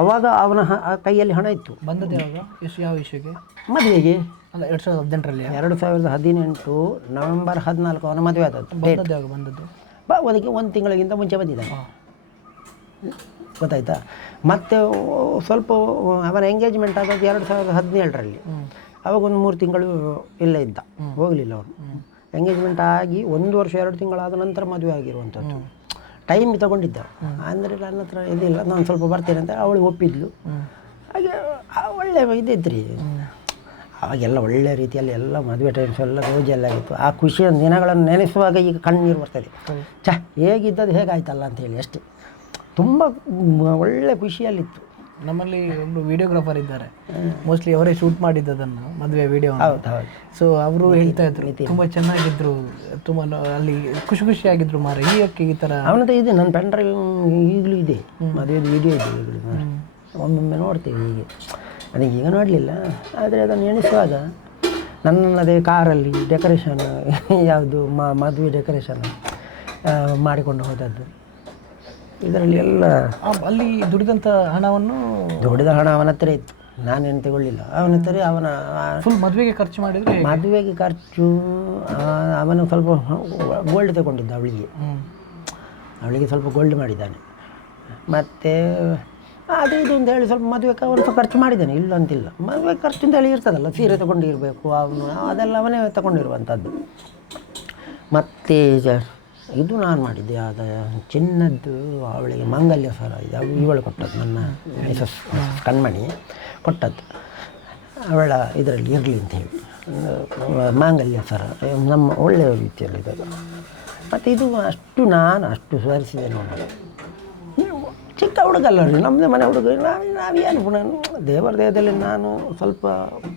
ಅವಾಗ ಅವನ ಕೈಯಲ್ಲಿ ಹಣ ಇತ್ತು. ಬಂದದ್ದು ಯಾವಾಗ, ಯಾವ ವಿಷಯಕ್ಕೆ? ಮದುವೆಗೆ. ಅಲ್ಲ, 2018ರಲ್ಲಿ. 2018 ನವೆಂಬರ್ 14 ಅವನ ಮದುವೆ ಆದದ್ದು. ಬಂದದ್ದು ಯಾವಾಗ ಬಂದದ್ದು? ಅದಕ್ಕೆ 1 ತಿಂಗಳಿಗಿಂತ ಮುಂಚೆ ಬಂದಿದ್ದಾನೆ, ಗೊತ್ತಾಯ್ತಾ. ಮತ್ತು ಸ್ವಲ್ಪ ಅವನ ಎಂಗೇಜ್ಮೆಂಟ್ ಆದದ್ದು 2017ರಲ್ಲಿ. ಅವಾಗ ಒಂದು 3 ತಿಂಗಳು ಇಲ್ಲೇ ಇದ್ದ, ಹೋಗಲಿಲ್ಲ ಅವನು. ಎಂಗೇಜ್ಮೆಂಟ್ ಆಗಿ 1 ವರ್ಷ 2 ತಿಂಗಳಾದ ನಂತರ ಮದುವೆ ಆಗಿರುವಂಥದ್ದು. ಟೈಮ್ ತಗೊಂಡಿದ್ದ. ಅಂದರೆ ನನ್ನ ಹತ್ರ ಇದಿಲ್ಲ, ನಾನು ಸ್ವಲ್ಪ ಬರ್ತೇನೆ ಅಂತ ಅವಳು ಒಪ್ಪಿದ್ಲು. ಹಾಗೆ ಒಳ್ಳೆ ಇದ್ದಿದ್ರಿ. ಅವಾಗೆಲ್ಲ ಒಳ್ಳೆ ರೀತಿಯಲ್ಲಿ ಎಲ್ಲ ಮದುವೆ ಟೈಮ್ಸ್ ಎಲ್ಲ ರೋಜೆಲ್ಲ ಆಗಿತ್ತು. ಆ ಖುಷಿಯ ದಿನಗಳನ್ನು ನೆನೆಸುವಾಗ ಈಗ ಕಣ್ಣೀರು ಬರ್ತದೆ. ಹೇಗಿದ್ದದು ಹೇಗಾಯ್ತಲ್ಲ ಅಂತೇಳಿ ಅಷ್ಟೇ. ತುಂಬ ಒಳ್ಳೆ ಖುಷಿಯಲ್ಲಿತ್ತು. ನಮ್ಮಲ್ಲಿ ಒಬ್ಬರು ವಿಡಿಯೋಗ್ರಾಫರ್ ಇದ್ದಾರೆ, ಮೋಸ್ಟ್ಲಿ ಅವರೇ ಶೂಟ್ ಮಾಡಿದ್ದದನ್ನು ಮದುವೆ ವಿಡಿಯೋ. ಹೌದು. ಸೊ ಅವರು ಹೇಳ್ತಾ ಇದ್ರು ತುಂಬ ಚೆನ್ನಾಗಿದ್ರು, ತುಂಬ ಅಲ್ಲಿ ಖುಷಿಯಾಗಿದ್ರು. ಮಾರ ಈಗಕ್ಕೆ ಈ ಥರ ಅವನದು ಇದೆ, ನನ್ನ ಪೆಂಡ್ರೈವ್ ಈಗಲೂ ಇದೆ, ಮದುವೆದು ವಿಡಿಯೋ ಇದೆ ಈಗಲೂ. ಒಮ್ಮೊಮ್ಮೆ ನೋಡ್ತೀವಿ. ಹೀಗೆ ನನಗೆ ಈಗ ನೋಡಲಿಲ್ಲ, ಆದರೆ ಅದನ್ನು ಎಣಿಸುವಾಗ ನನ್ನದೇ ಕಾರಲ್ಲಿ ಡೆಕೋರೇಷನ್ ಯಾವುದು ಮದುವೆ ಡೆಕೋರೇಷನ್ ಮಾಡಿಕೊಂಡು ಹೋದದ್ದು. ಇದರಲ್ಲಿ ಎಲ್ಲ ಅಲ್ಲಿ ದುಡಿದಂಥ ಹಣವನ್ನು ದುಡಿದ ಹಣ ಅವನ ಹತ್ರ ಇತ್ತು, ನಾನೇನು ತಗೊಳ್ಳಿಲ್ಲ. ಅವನ ಹತ್ರ ಅವನ ಫುಲ್ ಮದುವೆಗೆ ಖರ್ಚು ಮಾಡಿದರೆ, ಮದುವೆಗೆ ಖರ್ಚು ಅವನು ಸ್ವಲ್ಪ ಗೋಲ್ಡ್ ತಗೊಂಡಿದ್ದ ಅವಳಿಗೆ ಸ್ವಲ್ಪ ಗೋಲ್ಡ್ ಮಾಡಿದ್ದಾನೆ. ಮತ್ತು ಅದು ಇದು ಅಂತ ಹೇಳಿ ಸ್ವಲ್ಪ ಮದುವೆಗೆ ಅವನು ಸ್ವಲ್ಪ ಖರ್ಚು ಮಾಡಿದ್ದಾನೆ, ಇಲ್ಲ ಅಂತಿಲ್ಲ. ಮದುವೆ ಖರ್ಚು ಅಂತ ಹೇಳಿ ಇರ್ತದಲ್ಲ, ಸೀರೆ ತಗೊಂಡಿರಬೇಕು ಅವನು, ಅದೆಲ್ಲ ಅವನೇ ತಗೊಂಡಿರುವಂಥದ್ದು. ಮತ್ತು ಇದು ನಾನು ಮಾಡಿದ್ದೆ, ಅದು ಚಿನ್ನದ್ದು ಅವಳಿಗೆ ಮಾಂಗಲ್ಯ ಸರ ಇದೆ, ಅವು ಇವಳು ಕೊಟ್ಟದ್ದು, ನನ್ನ ಮಿಸಸ್ ಕಣ್ಮಣಿ ಕೊಟ್ಟದ್ದು. ಅವಳ ಇದರಲ್ಲಿ ಇರಲಿ ಅಂತ ಹೇಳಿ ಮಾಂಗಲ್ಯ ಸರ ನಮ್ಮ ಒಳ್ಳೆಯ ರೀತಿಯಲ್ಲಿದೆ. ಮತ್ತು ಇದು ನಾನು ಅಷ್ಟು ಸುಧಾರಿಸಿದೆ ನೋಡಿ. ಚಿಕ್ಕ ಹುಡುಗಲ್ಲ ರೀ, ನಮ್ಮದೇ ಮನೆ ಹುಡುಗ. ನಾವೇನು ಪುನಃ ದೇವರ ದೇಹದಲ್ಲಿ ನಾನು ಸ್ವಲ್ಪ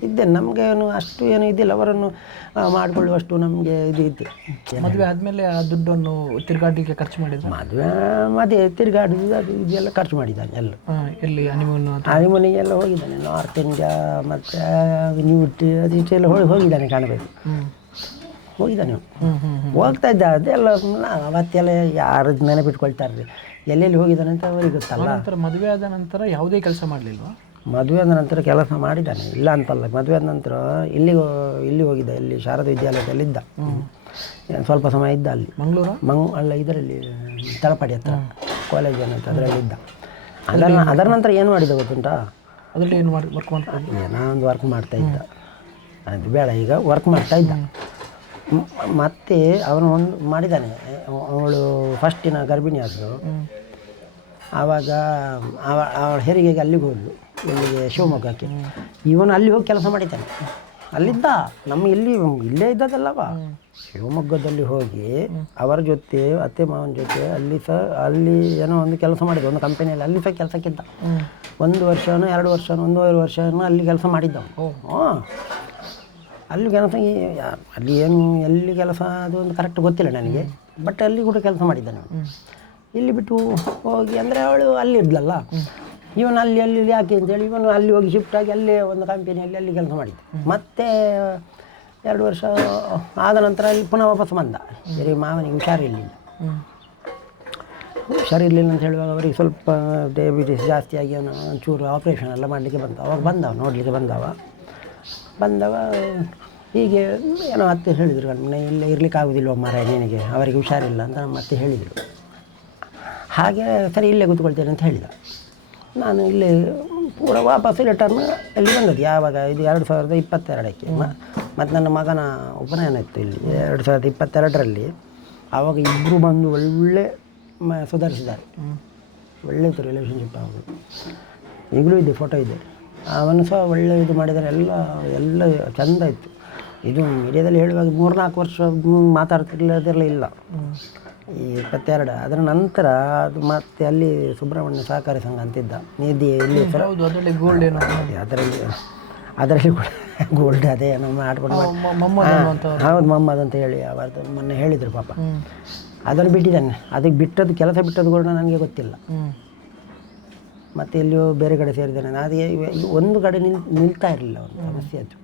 ಇದ್ದೇನೆ. ನಮಗೇನು ಅಷ್ಟು ಏನು ಇದ್ದಿಲ್ಲ, ಅವರನ್ನು ಮಾಡಿಕೊಳ್ಳುವಷ್ಟು ನಮಗೆ ಇದು ಇತ್ತು. ಮದುವೆ ಆದಮೇಲೆ ಆ ದುಡ್ಡನ್ನು ತಿರುಗಾಟಕ್ಕೆ ಖರ್ಚು ಮಾಡಿದ್ರು. ಮದುವೆ ತಿರುಗಾಡುದು ಅದು ಇದೆಲ್ಲ ಖರ್ಚು ಮಾಡಿದ್ದಾನೆ ಎಲ್ಲ. ಎಲ್ಲಿ ಹನಿಮೂನಿಗೆಲ್ಲ ಹೋಗಿದ್ದಾನೆ, ನಾರ್ತ್ ಇಂಡಿಯಾ ಮತ್ತು ನ್ಯೂಟ್ ಅದು ಇಷ್ಟೆಲ್ಲ ಹೋಗಿದ್ದಾನೆ ಕಾಣಬೇಕು. ಹೋಗಿದ್ದಾನೆ, ಹೋಗ್ತಾ ಇದ್ದ. ಅದೆಲ್ಲ ಅವತ್ತೆಲ್ಲ ಯಾರು ನೆನಪಿಟ್ಕೊಳ್ತಾರೆ ರೀ, ಎಲ್ಲೆಲ್ಲಿ ಹೋಗಿದ್ದಾನೆ ಅಂತ ಅವರಿಗೆ ಗೊತ್ತಲ್ಲ. ನಂತರ ಮದುವೆ ಆದ ನಂತರ ಯಾವುದೇ ಕೆಲಸ ಮಾಡಲಿಲ್ವಾ? ಮದುವೆ ಆದ ನಂತರ ಕೆಲಸ ಮಾಡಿದ್ದಾನೆ, ಇಲ್ಲ ಅಂತಲ್ಲ. ಮದುವೆ ಆದ ನಂತರ ಇಲ್ಲಿ ಹೋಗಿದ್ದ, ಇಲ್ಲಿ ಶಾರದಾ ವಿದ್ಯಾಲಯದಲ್ಲಿದ್ದ. ಸ್ವಲ್ಪ ಸಮಯ ಇದ್ದ ಅಲ್ಲಿ, ಅಲ್ಲ ಇದರಲ್ಲಿ ತಳಪಾಡಿ ಹತ್ರ ಕಾಲೇಜ್ ಅಂತ ಅದರಲ್ಲಿದ್ದ. ಅದರ ನಂತರ ಏನು ಮಾಡಿದ ಗೊತ್ತುಂಟಾ? ಅದರಲ್ಲಿ ಏನು ವರ್ಕ್ ಮಾಡ್ತಾ ಏನೋ ಒಂದು ವರ್ಕ್ ಮಾಡ್ತಾ ಇದ್ದ, ಅದು ಬೇಡ, ಈಗ ವರ್ಕ್ ಮಾಡ್ತಾ ಇದ್ದ. ಮತ್ತು ಅವನು ಒಂದು ಮಾಡಿದ್ದಾನೆ. ಅವಳು ಫಸ್ಟಿನ ಗರ್ಭಿಣಿ ಆದರು, ಆವಾಗ ಅವಳ ಹೆರಿಗೆಗೆ ಅಲ್ಲಿಗೆ ಹೋದ್ಲು, ಇಲ್ಲಿಗೆ ಶಿವಮೊಗ್ಗಕ್ಕೆ. ಇವನು ಅಲ್ಲಿ ಹೋಗಿ ಕೆಲಸ ಮಾಡಿದ್ದಾನೆ, ಅಲ್ಲಿದ್ದ. ನಮ್ಮ ಇಲ್ಲೇ ಇದ್ದದಲ್ಲವ, ಶಿವಮೊಗ್ಗದಲ್ಲಿ ಹೋಗಿ ಅವರ ಜೊತೆ ಅತ್ತೆ ಮಾವನ ಜೊತೆ ಅಲ್ಲಿ ಏನೋ ಒಂದು ಕೆಲಸ ಮಾಡಿದ್ದ, ಒಂದು ಕಂಪನಿಯಲ್ಲಿ. ಅಲ್ಲಿ ಸಹ ಕೆಲಸಕ್ಕಿದ್ದ. 1 ವರ್ಷನೋ 2 ವರ್ಷನೋ 1.5 ವರ್ಷನೋ ಅಲ್ಲಿ ಕೆಲಸ ಮಾಡಿದ್ದವನು. ಅಲ್ಲಿ ಕೆಲಸ ಅಲ್ಲಿ ಏನು ಎಲ್ಲಿ ಕೆಲಸ ಅದು ಒಂದು ಕರೆಕ್ಟ್ ಗೊತ್ತಿಲ್ಲ ನನಗೆ, ಬಟ್ ಅಲ್ಲಿ ಕೂಡ ಕೆಲಸ ಮಾಡಿದ್ದಾನೆ. ಇಲ್ಲಿ ಬಿಟ್ಟು ಹೋಗಿ ಅಂದರೆ ಅವಳು ಅಲ್ಲಿ ಇದ್ಲಲ್ಲ, ಇವನು ಅಲ್ಲಿ ಯಾಕೆ ಅಂತೇಳಿ ಇವನು ಅಲ್ಲಿ ಹೋಗಿ ಶಿಫ್ಟ್ ಆಗಿ ಅಲ್ಲೇ ಒಂದು ಕಂಪನಿಯಲ್ಲಿ ಅಲ್ಲಿ ಕೆಲಸ ಮಾಡಿದ್ದ. ಮತ್ತು 2 ವರ್ಷ ಆದ ನಂತರ ಅಲ್ಲಿ ಪುನಃ ವಾಪಸ್ ಬಂದ. ಸರಿ, ಮಾವನಿಗೆ ಹುಷಾರಿರಲಿಲ್ಲ ಅಂತ ಹೇಳುವಾಗ ಅವರಿಗೆ ಸ್ವಲ್ಪ ಡಯಾಬಿಟಿಸ್ ಜಾಸ್ತಿಯಾಗಿ ಅವನು ಒಂಚೂರು ಆಪ್ರೇಷನ್ ಎಲ್ಲ ಮಾಡಲಿಕ್ಕೆ ಬಂದ. ಅವಾಗ ಬಂದವ, ನೋಡಲಿಕ್ಕೆ ಬಂದವ ಹೀಗೆ ಏನೋ ಅತ್ತೆ ಹೇಳಿದರು, ಕಣ್ಮನೆ ಇಲ್ಲೇ ಇರ್ಲಿಕ್ಕೆ ಆಗೋದಿಲ್ವ ಮಾರಾಯ ನಿನಗೆ, ಅವರಿಗೆ ಹುಷಾರಿಲ್ಲ ಅಂತ ನಮ್ಮ ಅತ್ತೆ ಹೇಳಿದರು. ಹಾಗೆ ಸರಿ ಇಲ್ಲೇ ಕೂತ್ಕೊಳ್ತೇನೆ ಅಂತ ಹೇಳಿದ. ನಾನು ಇಲ್ಲೇ ಪೂರ ವಾಪಸ್ ರಿಟರ್ನ್ ಇಲ್ಲಿ ಬಂದದ್ದು. ಯಾವಾಗ ಇದು 2022ಕ್ಕೆ. ಮತ್ತು ನನ್ನ ಮಗನ ಉಪನಯನ ಇತ್ತು ಇಲ್ಲಿ 2022ರಲ್ಲಿ. ಆವಾಗ ಇಬ್ಬರು ಬಂದು ಒಳ್ಳೆ ಸುಧಾರಿಸಿದ್ದಾರೆ, ಒಳ್ಳೆ ಇತ್ತು ರಿಲೇಷನ್ಶಿಪ್. ಆಗೋದು ಈಗಲೂ ಇದೆ, ಫೋಟೋ ಇದೆ. ಅವನು ಸಹ ಒಳ್ಳೆ ಇದು ಮಾಡಿದರೆ, ಎಲ್ಲ ಚೆಂದ ಇತ್ತು. ಇದು ಮೀಡಿಯಾದಲ್ಲಿ ಹೇಳುವಾಗ 3-4 ವರ್ಷ ಮಾತಾಡ್ತಿರ್ಲಿಲ್ಲ ಇಲ್ಲ, ಈ 22. ಅದರ ನಂತರ ಅದು ಮತ್ತೆ ಅಲ್ಲಿ ಸುಬ್ರಹ್ಮಣ್ಯ ಸಹಕಾರಿ ಸಂಘ ಅಂತಿದ್ದ, ನಿಧಿ ಇಲ್ಲಿ ಗೋಲ್ಡ್ ಅದರಲ್ಲಿ ಕೂಡ ಗೋಲ್ಡ್ ಅದೇ ನಮ್ಮ ಮಾಡ್ಕೊಂಡು ಹೌದು ಮೊಹಮ್ಮದ್ ಅಂತ ಹೇಳಿ ಅವರದ್ದು ಮೊನ್ನೆ ಹೇಳಿದರು ಪಾಪ. ಅದನ್ನು ಬಿಟ್ಟಿದ್ದಾನೆ. ಅದಕ್ಕೆ ಕೆಲಸ ಬಿಟ್ಟದ್ದು ಕೂಡ ನನಗೆ ಗೊತ್ತಿಲ್ಲ. ಮತ್ತು ಎಲ್ಲಿಯೋ ಬೇರೆ ಕಡೆ ಸೇರಿದ್ದಾನೆ ಅದು ಒಂದು ಕಡೆ ನಿಲ್ತಾ ಇರಲಿಲ್ಲ ಒಂದು ಸಮಸ್ಯೆ ಅದು.